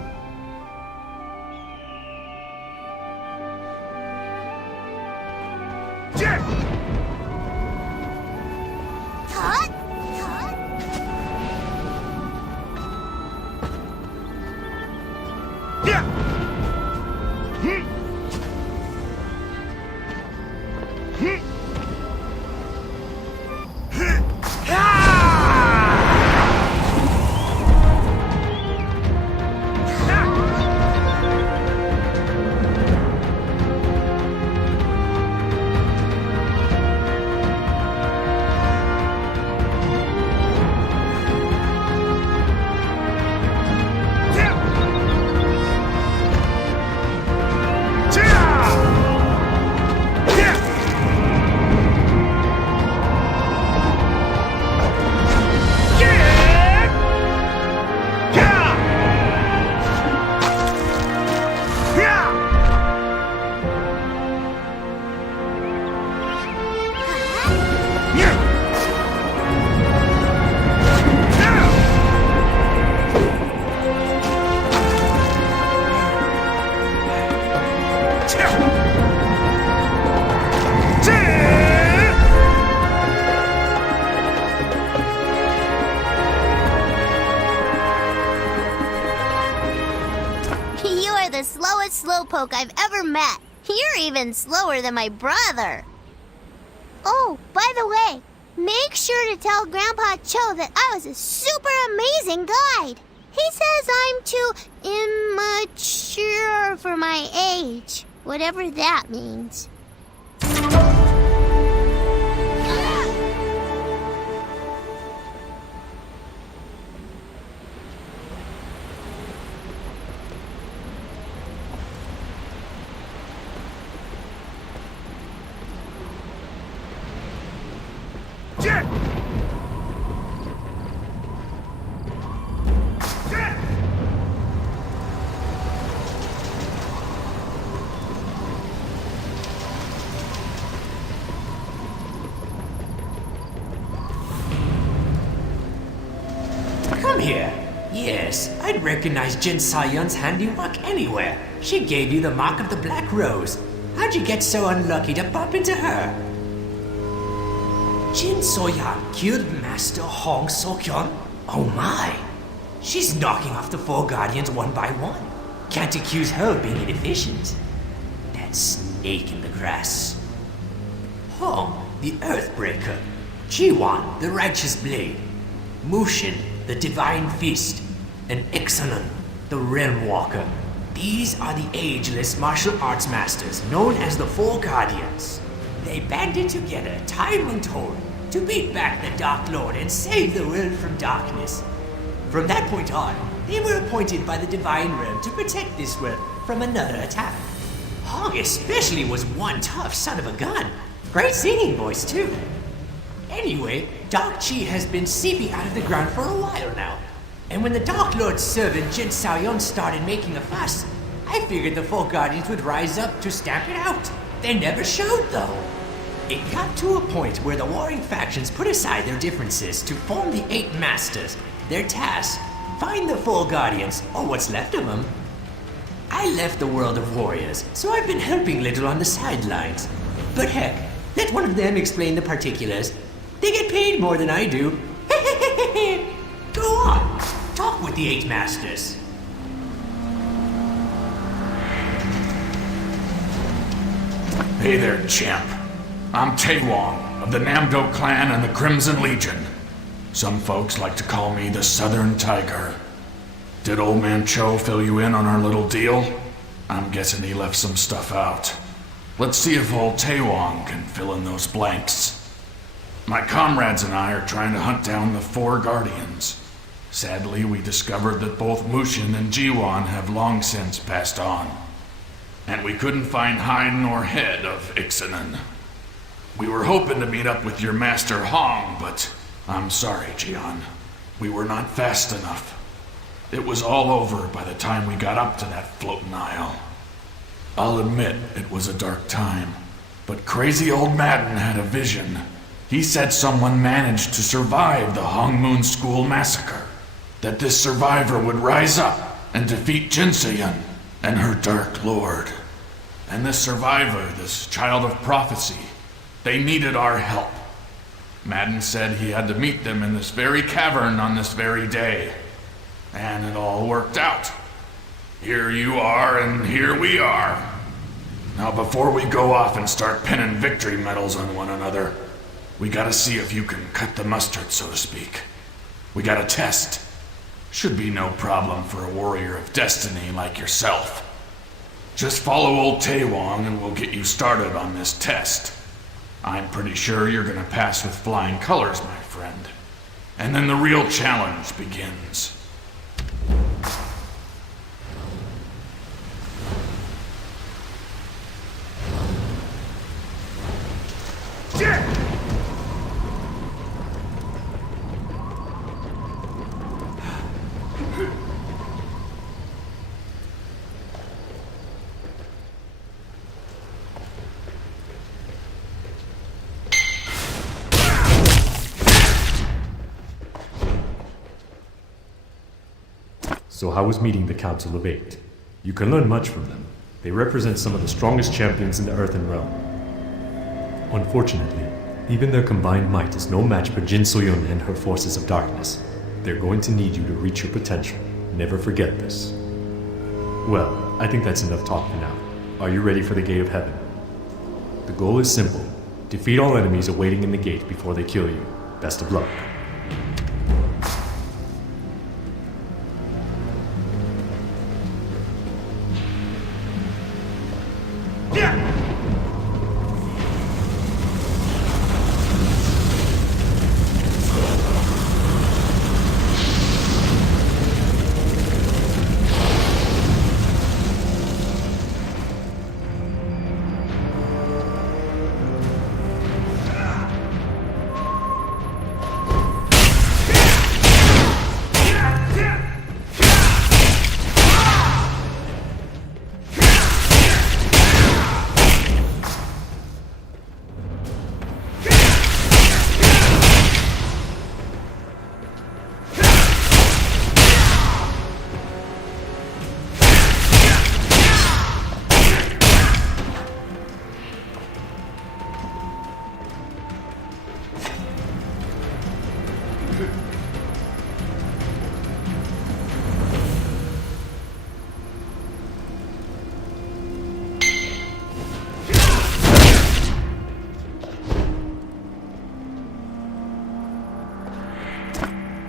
Slowpoke I've ever met. You're even slower than my brother. Oh, by the way, make sure to tell Grandpa Cho that I was a super amazing guide. He says I'm too immature for my age, whatever that means. Come here. Yes, I'd recognize Jin Sayun's handiwork anywhere. She gave you the mark of the Black Rose. How'd you get so unlucky to bump into her? Jin Soyan killed Master Hong Sokyeon? Oh my! She's knocking off the four guardians one by one. Can't accuse her of being inefficient. That snake in the grass. Hong, the Earthbreaker. Jiwan, the Righteous Blade. Mushin, the Divine Fist. And Ixalan, the Realm Walker. These are the ageless martial arts masters known as the Four Guardians. They banded together, time untold, to beat back the Dark Lord and save the world from darkness. From that point on, they were appointed by the Divine Realm to protect this world from another attack. Hong especially was one tough son of a gun. Great singing voice, too. Anyway, Dark Chi has been seeping out of the ground for a while now. And when the Dark Lord's servant Jin Saoyon started making a fuss, I figured the Four Guardians would rise up to stamp it out. They never showed, though. It got to a point where the warring factions put aside their differences to form the Eight Masters. Their task, find the Four Guardians, or what's left of them. I left the world of warriors, so I've been helping little on the sidelines. But heck, let one of them explain the particulars. They get paid more than I do. Go on, talk with the Eight Masters. Hey there, champ. I'm Taewong of the Namdo clan and the Crimson Legion. Some folks like to call me the Southern Tiger. Did old man Cho fill you in on our little deal? I'm guessing he left some stuff out. Let's see if old Taewong can fill in those blanks. My comrades and I are trying to hunt down the Four Guardians. Sadly, we discovered that both Mushin and Jiwan have long since passed on. and we couldn't find hide nor head of Ixanan. We were hoping to meet up with your master Hong, but I'm sorry, Jian. We were not fast enough. It was all over by the time we got up to that floating isle. I'll admit it was a dark time, but crazy old Madden had a vision. He said someone managed to survive the Hong Moon School massacre. That this survivor would rise up and defeat Jinsayan and her Dark Lord. And this survivor, this child of prophecy, they needed our help. Madden said he had to meet them in this very cavern on this very day. And it all worked out. Here you are, and here we are. Now before we go off and start pinning victory medals on one another, we gotta see if you can cut the mustard, so to speak. We got a test. Should be no problem for a warrior of destiny like yourself. Just follow old Taewong and we'll get you started on this test. I'm pretty sure you're gonna pass with flying colors, my friend. And then the real challenge begins. So how was meeting the Council of Eight? You can learn much from them. They represent some of the strongest champions in the Earthen Realm. Unfortunately, even their combined might is no match for Jin Soyun and her forces of darkness. They're going to need you to reach your potential. Never forget this. Well, I think that's enough talk for now. Are you ready for the Gate of Heaven? The goal is simple. Defeat all enemies awaiting in the gate before they kill you. Best of luck.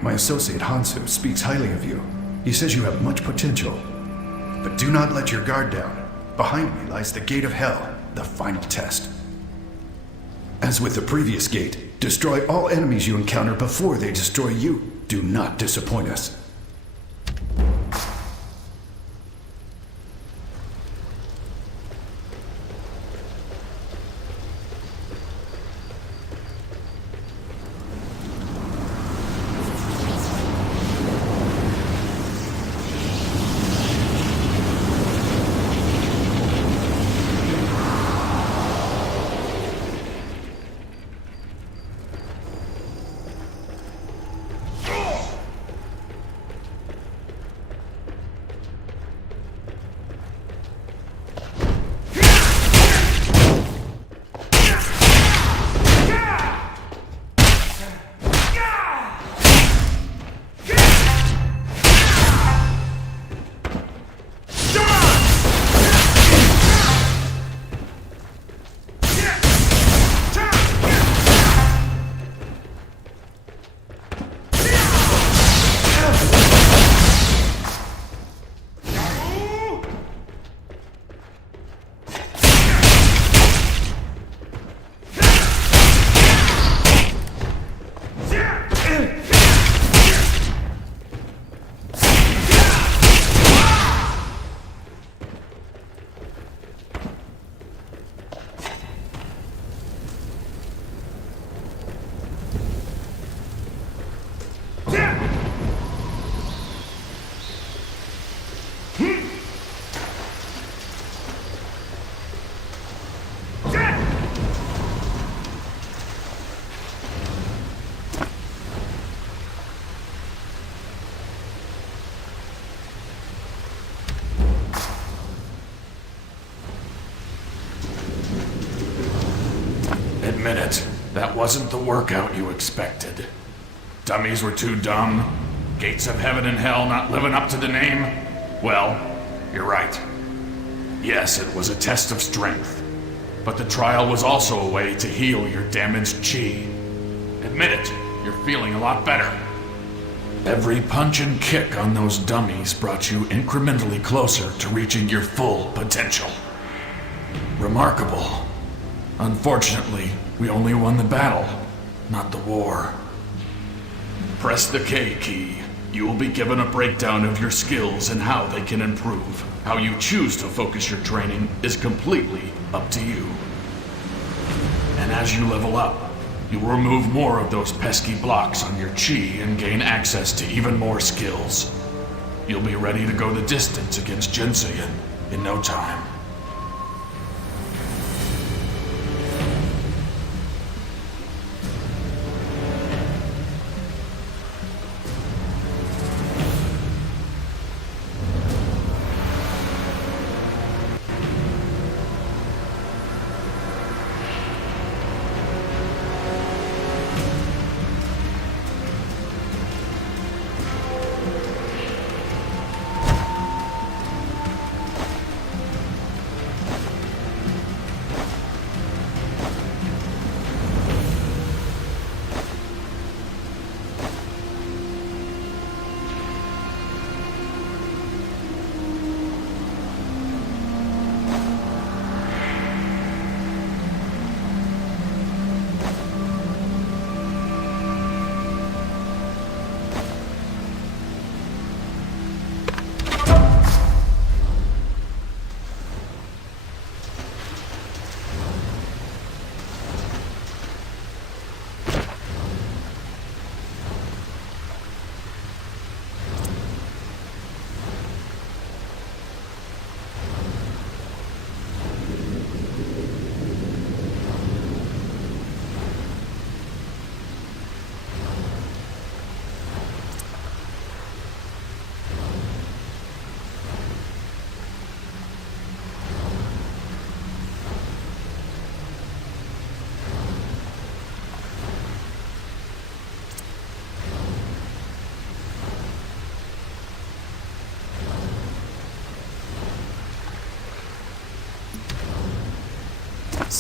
My associate Hansu speaks highly of you. He says you have much potential. But do not let your guard down. Behind me lies the Gate of Hell, the final test. As with the previous gate, destroy all enemies you encounter before they destroy you. Do not disappoint us. Admit it, that wasn't the workout you expected. Dummies were too dumb? Gates of heaven and hell not living up to the name? Well, you're right. Yes, it was a test of strength. But the trial was also a way to heal your damaged chi. Admit it, you're feeling a lot better. Every punch and kick on those dummies brought you incrementally closer to reaching your full potential. Remarkable. Unfortunately, we only won the battle, not the war. Press the K key. You will be given a breakdown of your skills and how they can improve. How you choose to focus your training is completely up to you. And as you level up, you will remove more of those pesky blocks on your chi and gain access to even more skills. You'll be ready to go the distance against Jinsayan in no time.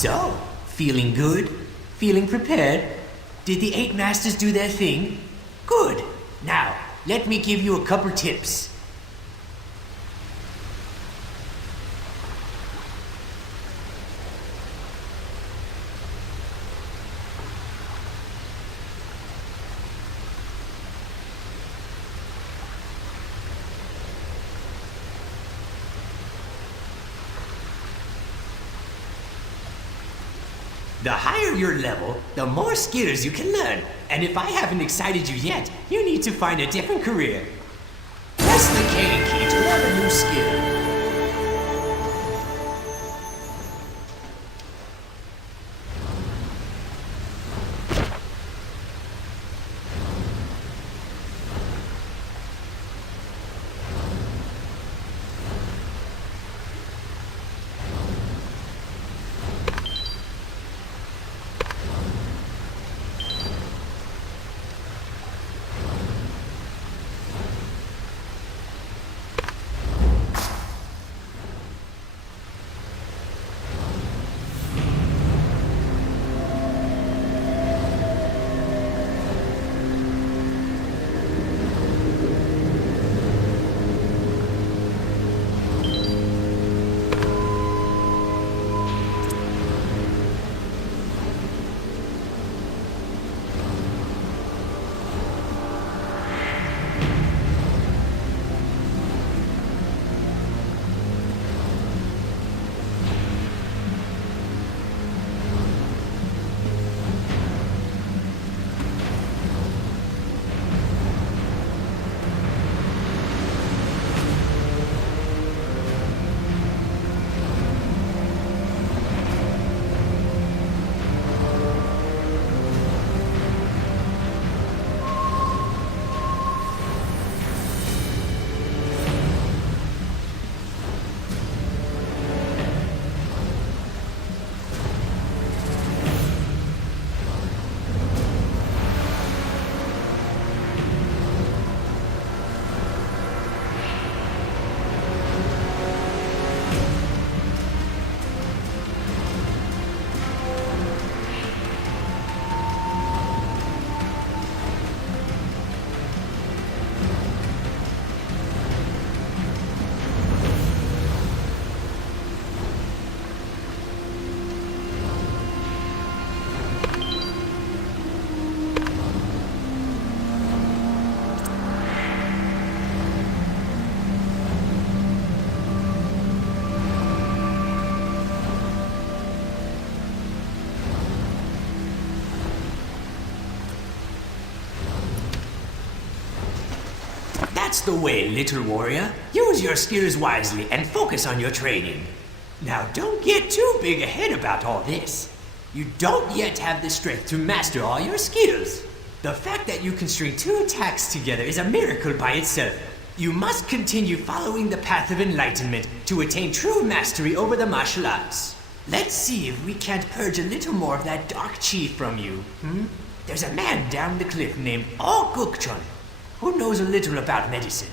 So, feeling good? Feeling prepared? Did the 8 masters do their thing? Good. Now, let me give you a couple tips. The higher your level, the more skills you can learn. And if I haven't excited you yet, you need to find a different career. Press the K key to learn a new skill. That's the way, little warrior. Use your skills wisely and focus on your training. Now, don't get too big ahead about all this. You don't yet have the strength to master all your skills. The fact that you can string 2 attacks together is a miracle by itself. You must continue following the path of enlightenment to attain true mastery over the martial arts. Let's see if we can't purge a little more of that dark chi from you, There's a man down the cliff named Oh Gukchun, who knows a little about medicine.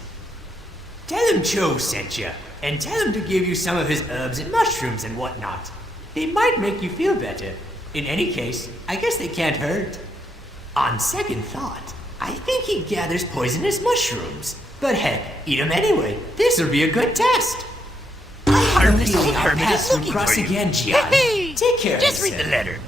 Tell him Cho sent you, and tell him to give you some of his herbs and mushrooms and whatnot. They might make you feel better. In any case, I guess they can't hurt. On second thought, I think he gathers poisonous mushrooms. But heck, eat them anyway. This'll be a good test. I have a feeling our paths will cross again, Gian. Hey, take care. Just read the letter.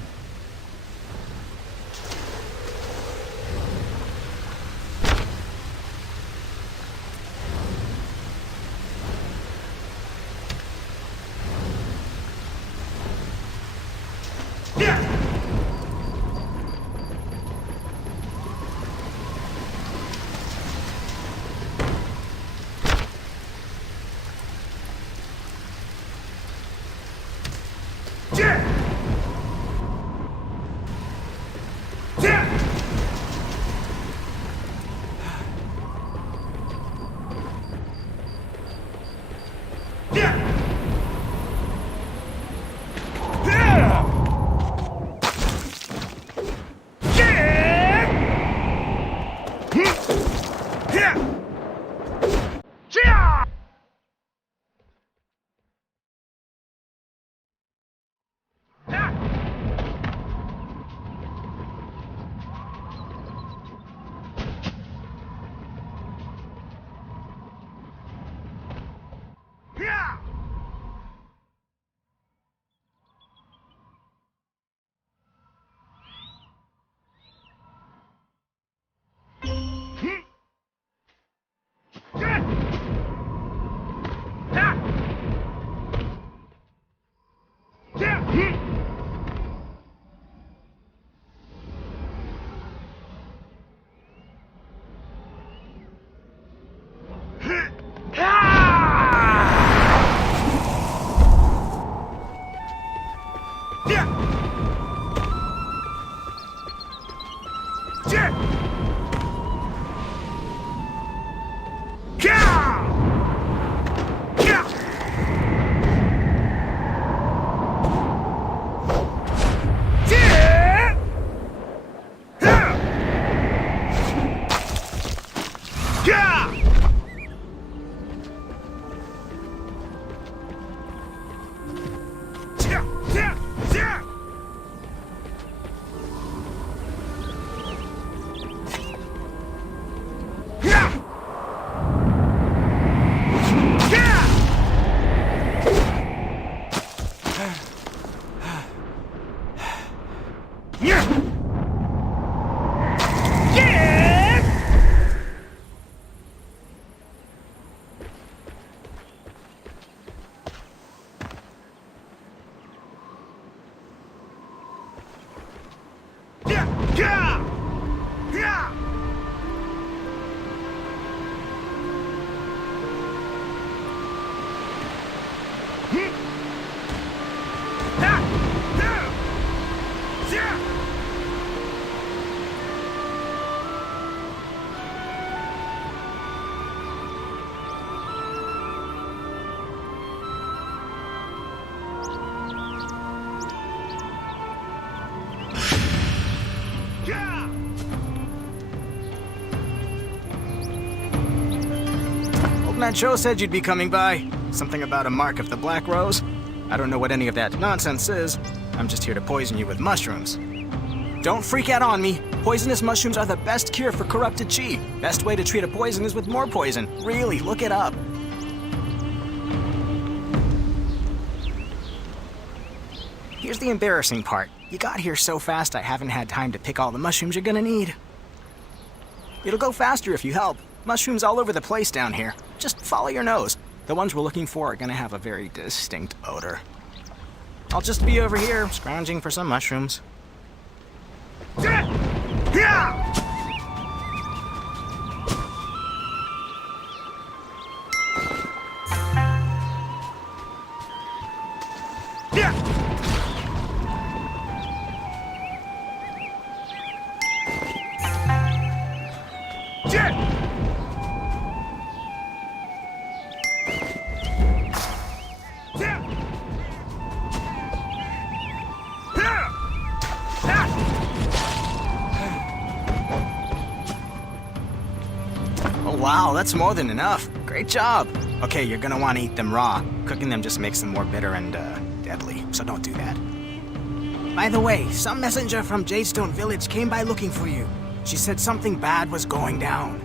Old Cho said you'd be coming by. Something about a mark of the Black Rose. I don't know what any of that nonsense is. I'm just here to poison you with mushrooms. Don't freak out on me. Poisonous mushrooms are the best cure for corrupted chi. Best way to treat a poison is with more poison. Really, look it up. Here's the embarrassing part. You got here so fast I haven't had time to pick all the mushrooms you're gonna need. It'll go faster if you help. Mushrooms all over the place down here. Just follow your nose. The ones we're looking for are gonna have a very distinct odor. I'll just be over here, scrounging for some mushrooms. Oh wow, that's more than enough. Great job. Okay, you're gonna want to eat them raw. Cooking them just makes them more bitter and, deadly, so don't do that. By the way, some messenger from Jadestone Village came by looking for you. She said something bad was going down.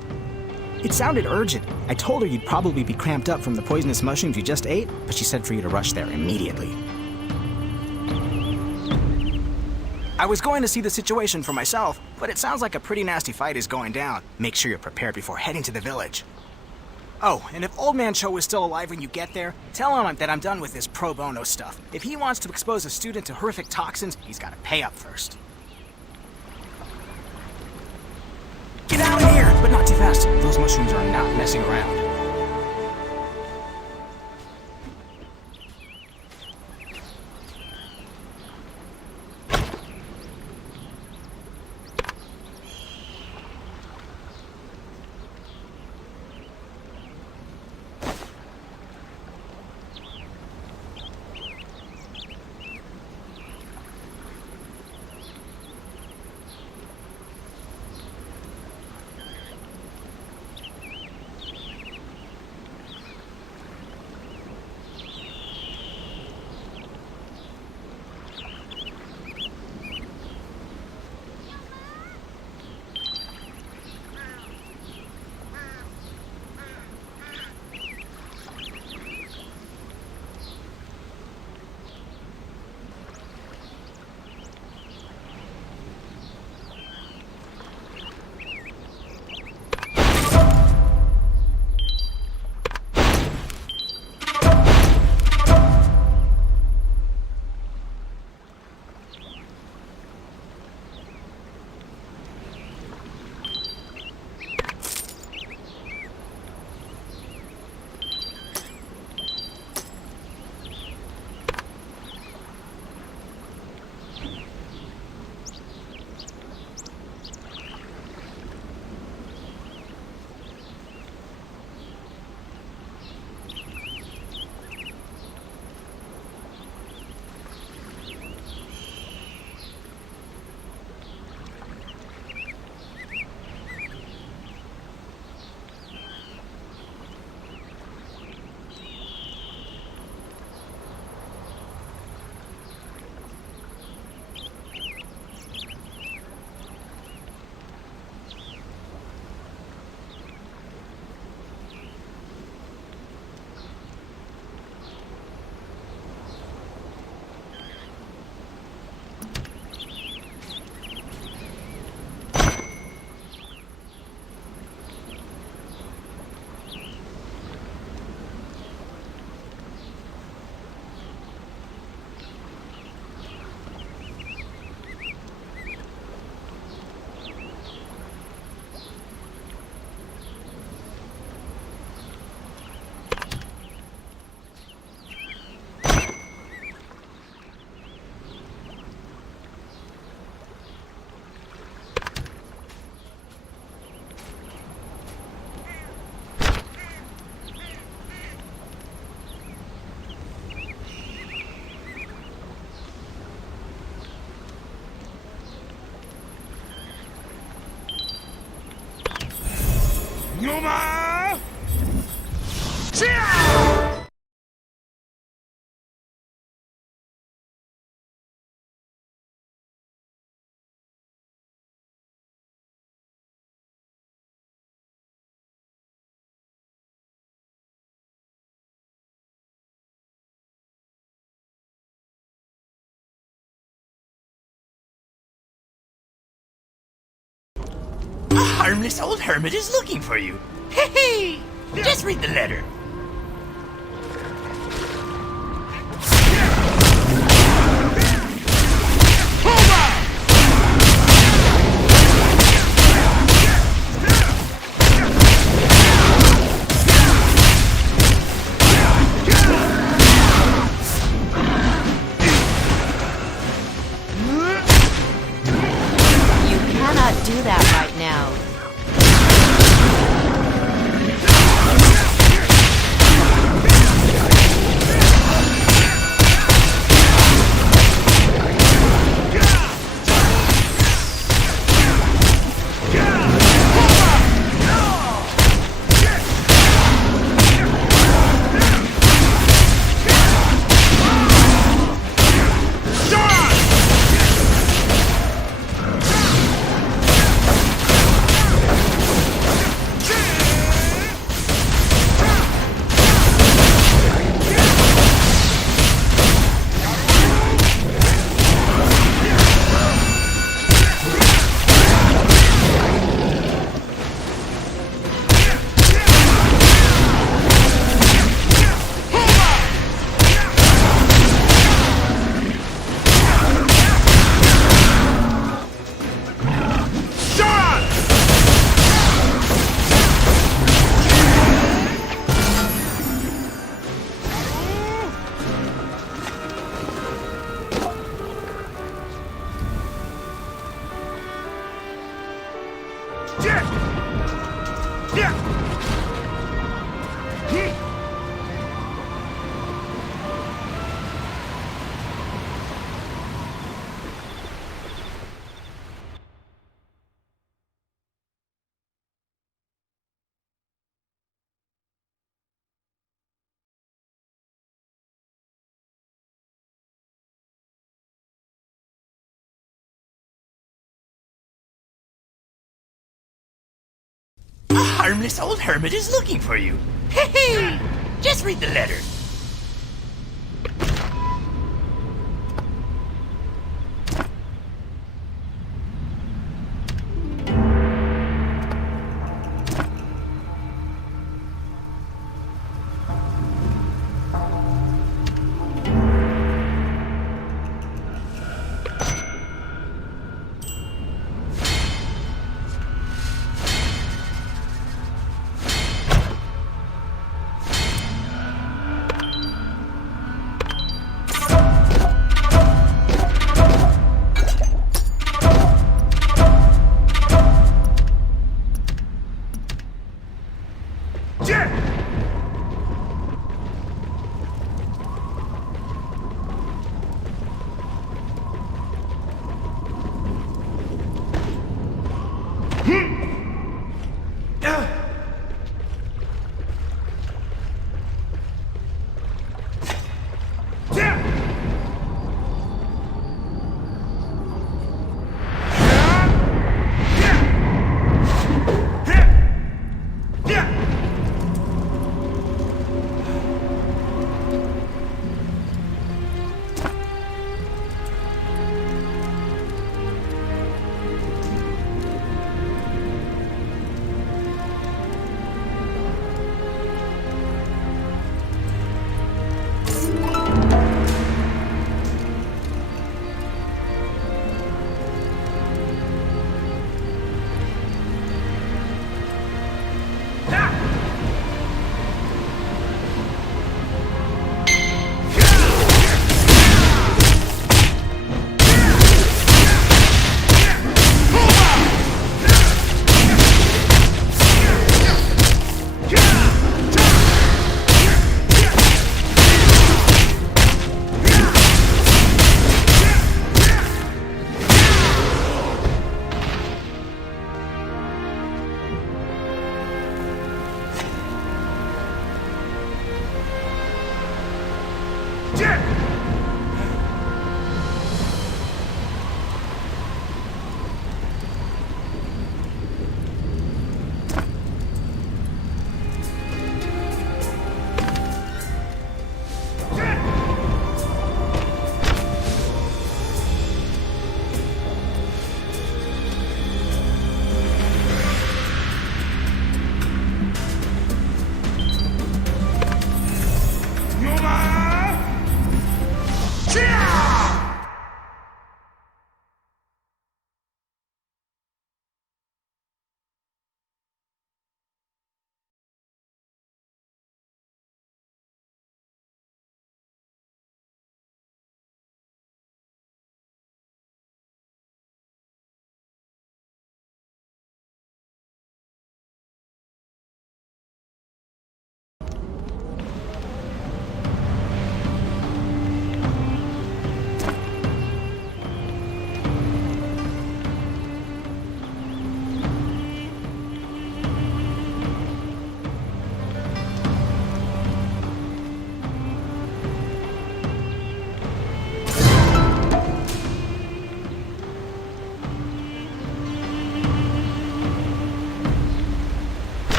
It sounded urgent. I told her you'd probably be cramped up from the poisonous mushrooms you just ate, but she said for you to rush there immediately. I was going to see the situation for myself, but it sounds like a pretty nasty fight is going down. Make sure you're prepared before heading to the village. Oh, and if Old Man Cho is still alive when you get there, tell him that I'm done with this pro bono stuff. If he wants to expose a student to horrific toxins, he's got to pay up first. Get out of here, but not too fast. Those mushrooms are not messing around. A harmless old hermit is looking for you. Hey, hey! Just read the letter. do that right now. A harmless old hermit is looking for you. Hey, just read the letter.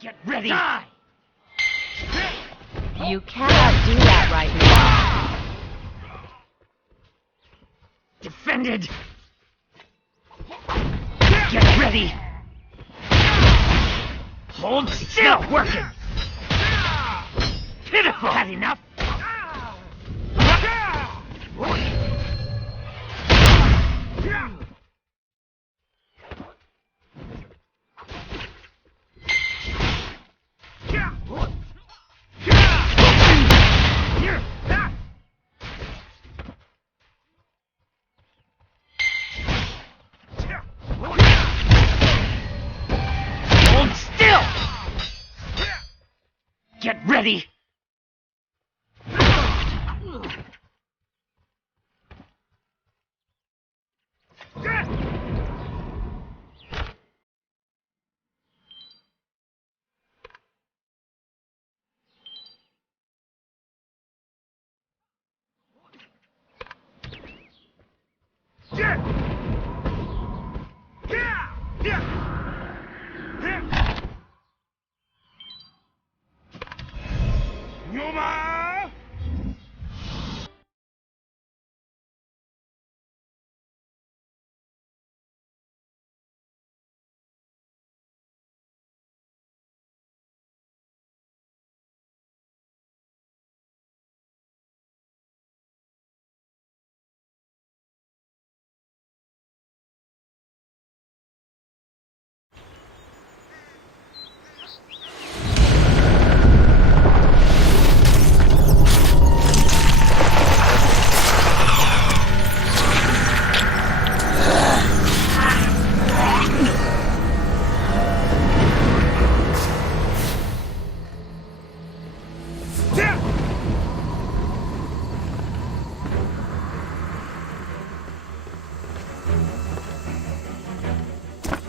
Get ready! Die! You cannot do that right now. Defended! Get ready! Hold still! Not working! Pitiful! Had enough? Hold still! Get ready!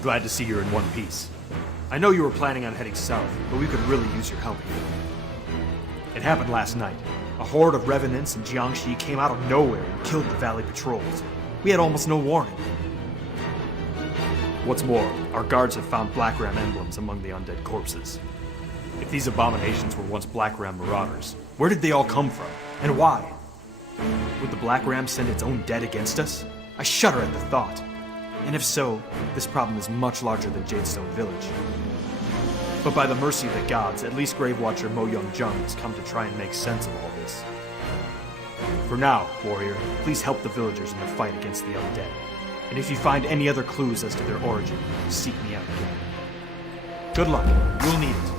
Glad to see you're in one piece. I know you were planning on heading south, but we could really use your help here. It happened last night. A horde of revenants in Jiangxi came out of nowhere and killed the valley patrols. We had almost no warning. What's more, our guards have found Black Ram emblems among the undead corpses. If these abominations were once Black Ram marauders, where did they all come from, and why? Would the Black Ram send its own dead against us? I shudder at the thought. And if so, this problem is much larger than Jadestone Village. But by the mercy of the gods, at least Grave Watcher Mo Young-jung has come to try and make sense of all this. For now, warrior, please help the villagers in their fight against the undead. And if you find any other clues as to their origin, seek me out again. Good luck. You'll need it.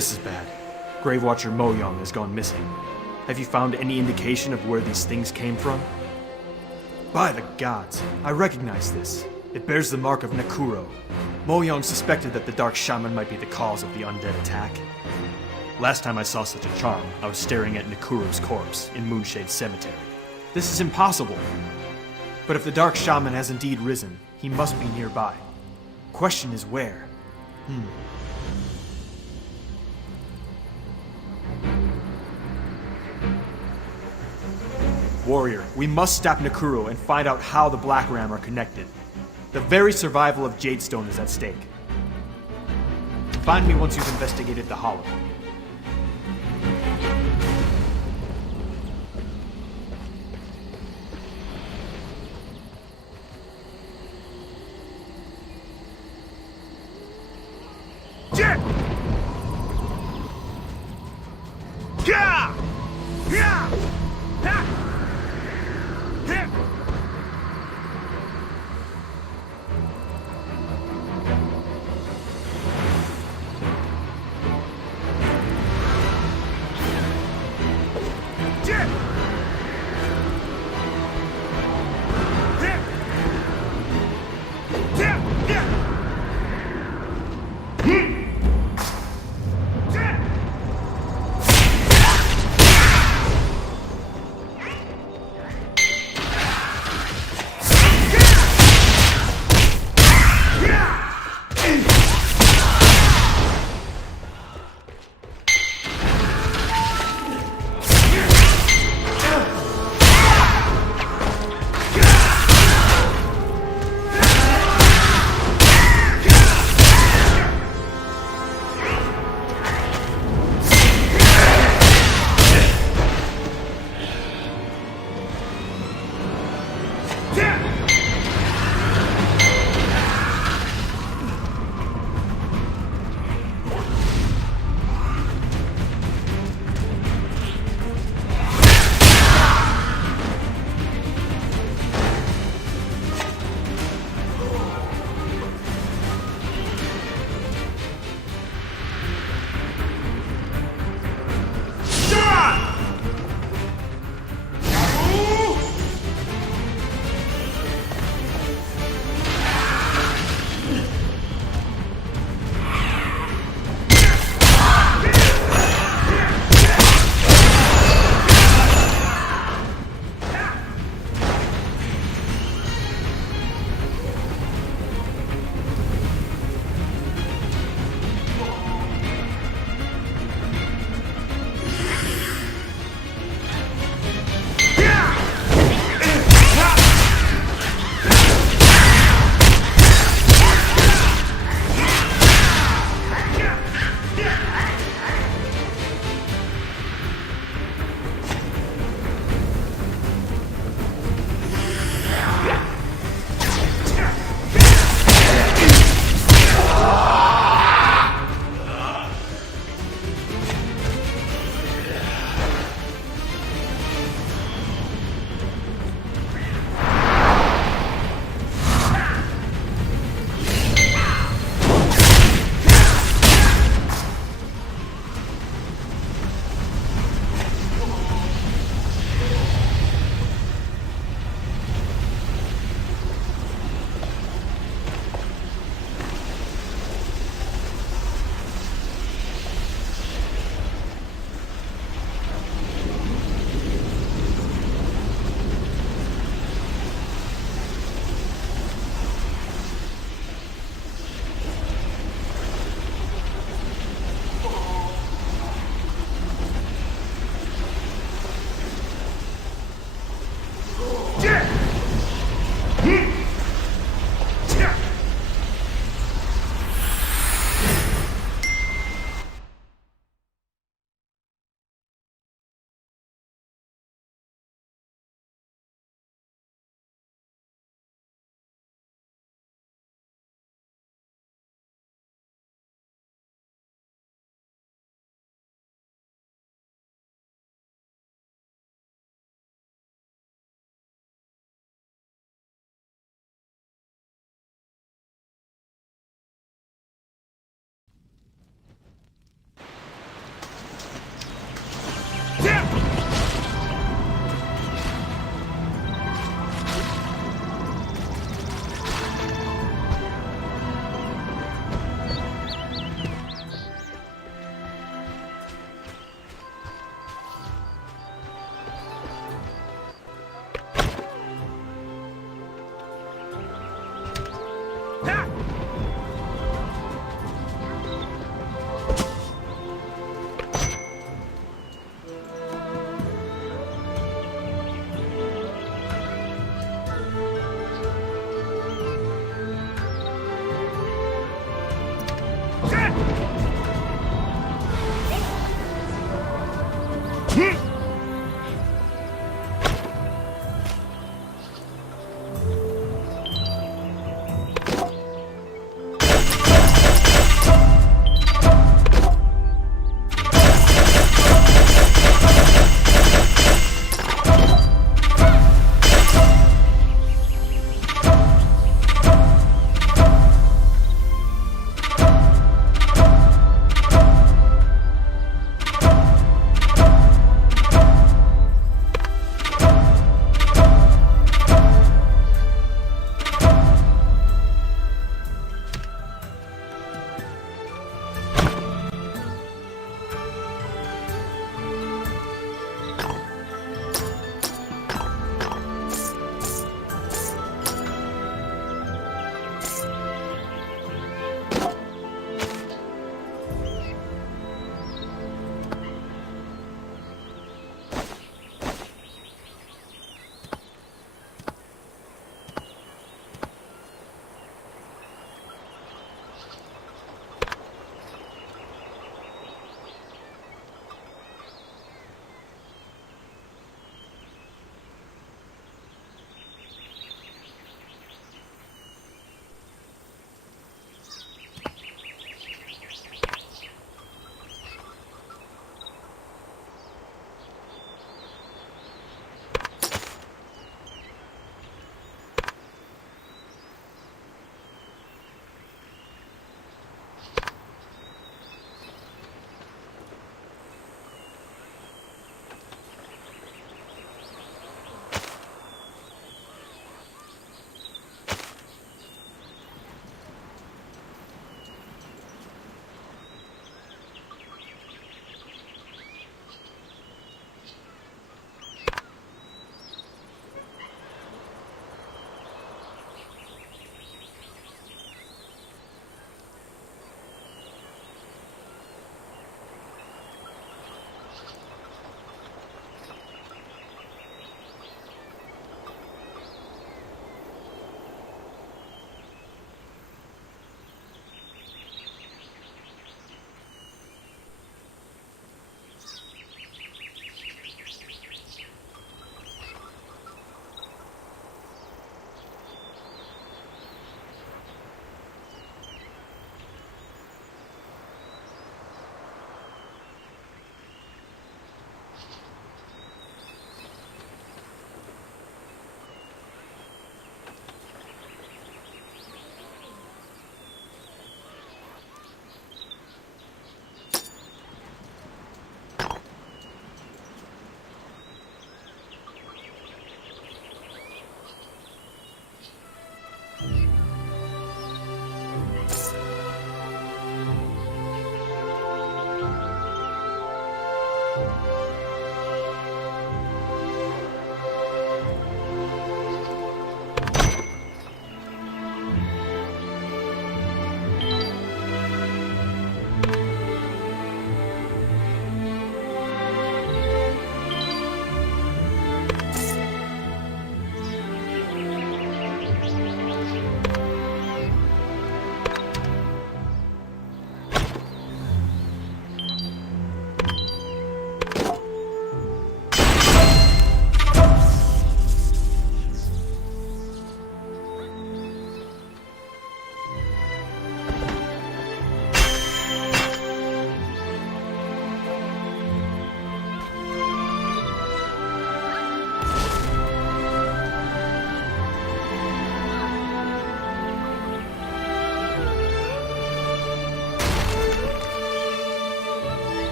This is bad. Grave Watcher Mo Young has gone missing. Have you found any indication of where these things came from? By the gods, I recognize this. It bears the mark of Nekuro. Mo Young suspected that the Dark Shaman might be the cause of the undead attack. Last time I saw such a charm, I was staring at Nekuro's corpse in Moonshade Cemetery. This is impossible. But if the Dark Shaman has indeed risen, he must be nearby. Question is where? Warrior, we must stop Nekuro and find out how the Black Ram are connected. The very survival of Jadestone is at stake. Find me once you've investigated the Hollow.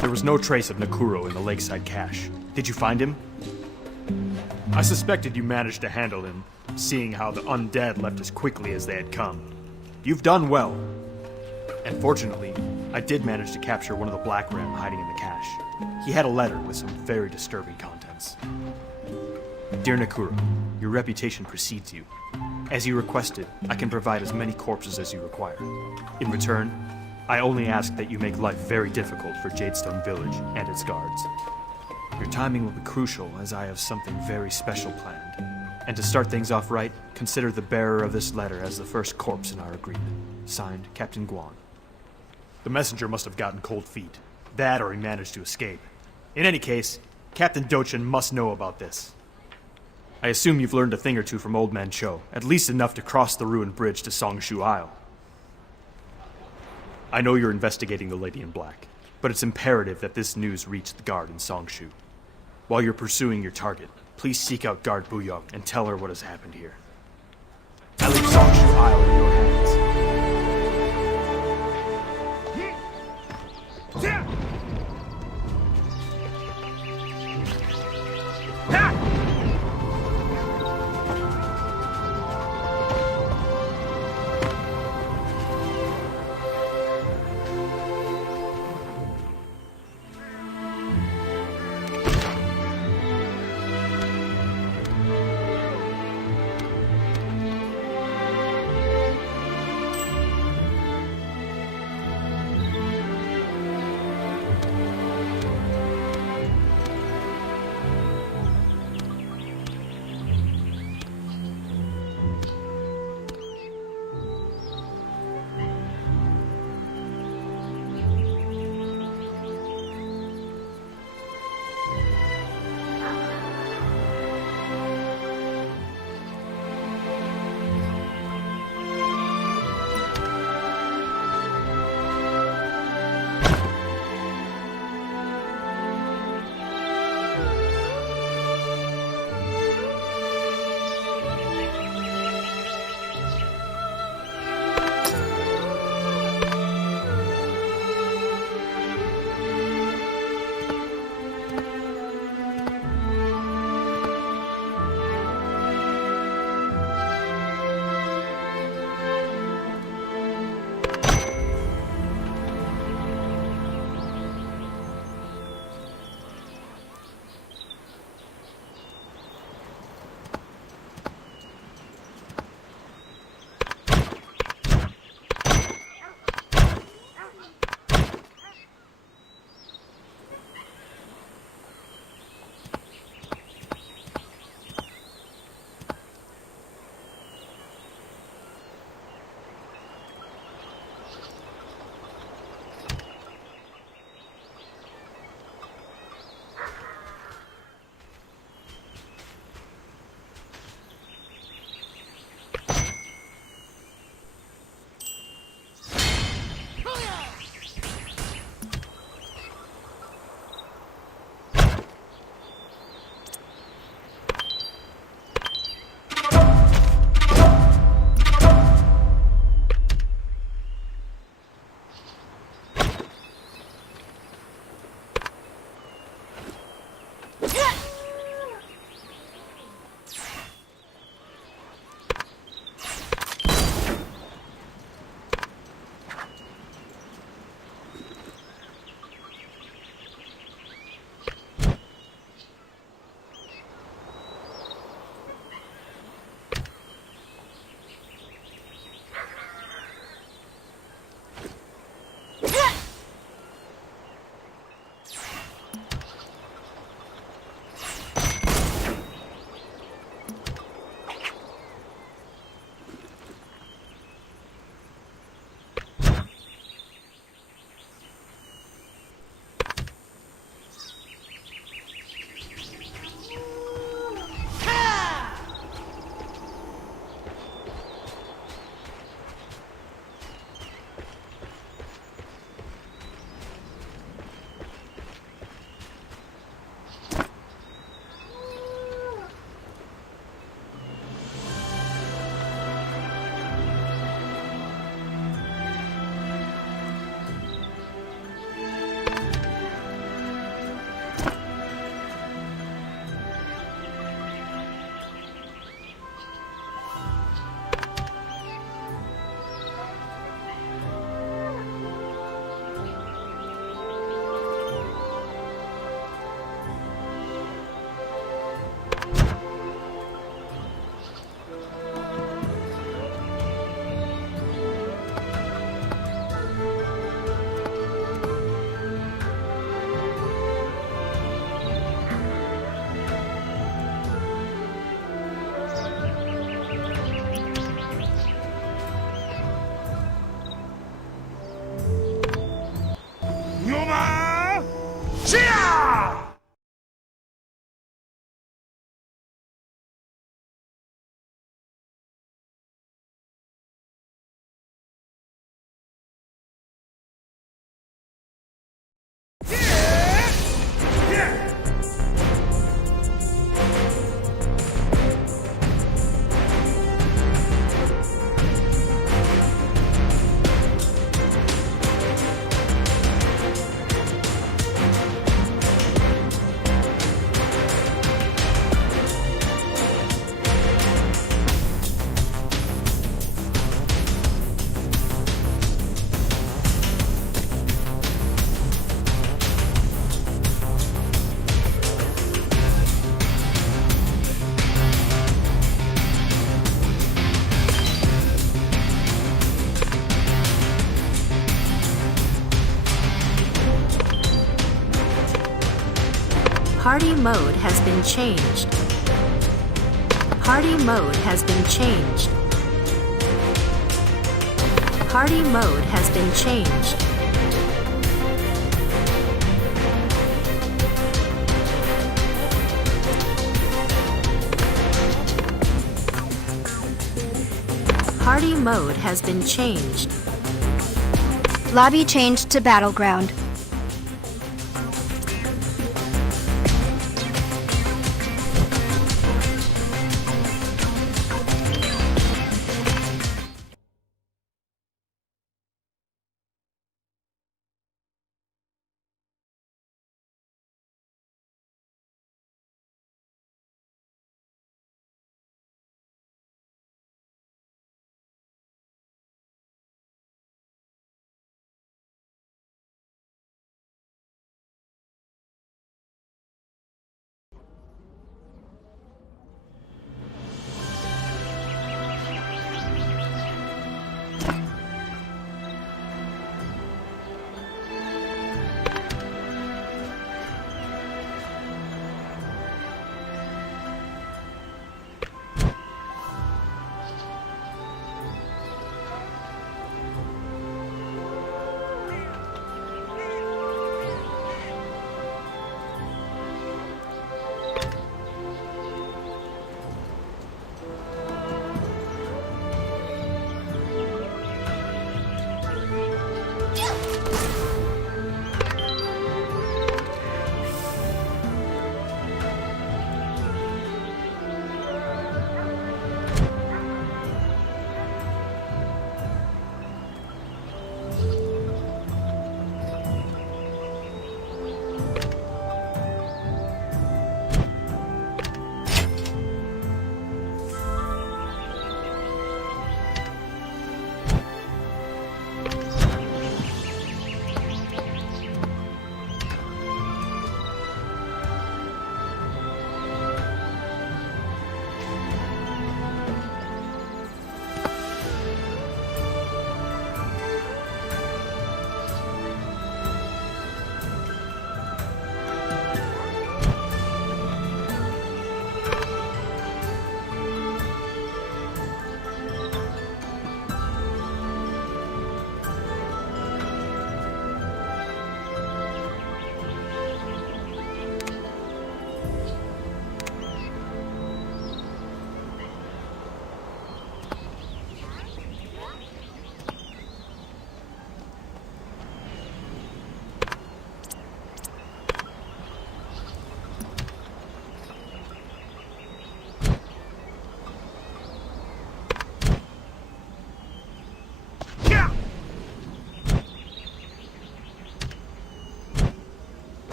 There was no trace of Nakuro in the lakeside cache. Did you find him? I suspected you managed to handle him, seeing how the undead left as quickly as they had come. You've done well. And fortunately, I did manage to capture one of the Black Ram hiding in the cache. He had a letter with some very disturbing contents. Dear Nakuro, your reputation precedes you. As you requested, I can provide as many corpses as you require. In return, I only ask that you make life very difficult for Jadestone Village and its guards. Your timing will be crucial, as I have something very special planned. And to start things off right, consider the bearer of this letter as the first corpse in our agreement. Signed, Captain Guan. The messenger must have gotten cold feet. That or he managed to escape. In any case, Captain Dochin must know about this. I assume you've learned a thing or two from Old Man Cho, at least enough to cross the ruined bridge to Songshu Isle. I know you're investigating the Lady in Black, but it's imperative that this news reach the guard in Songshu. While you're pursuing your target, please seek out Guard Buyong and tell her what has happened here. I leave Songshu Isle in your hands. Party mode has been changed. Party mode has been changed. Party mode has been changed. Party mode has been changed. Lobby changed to Battleground.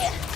Yeah.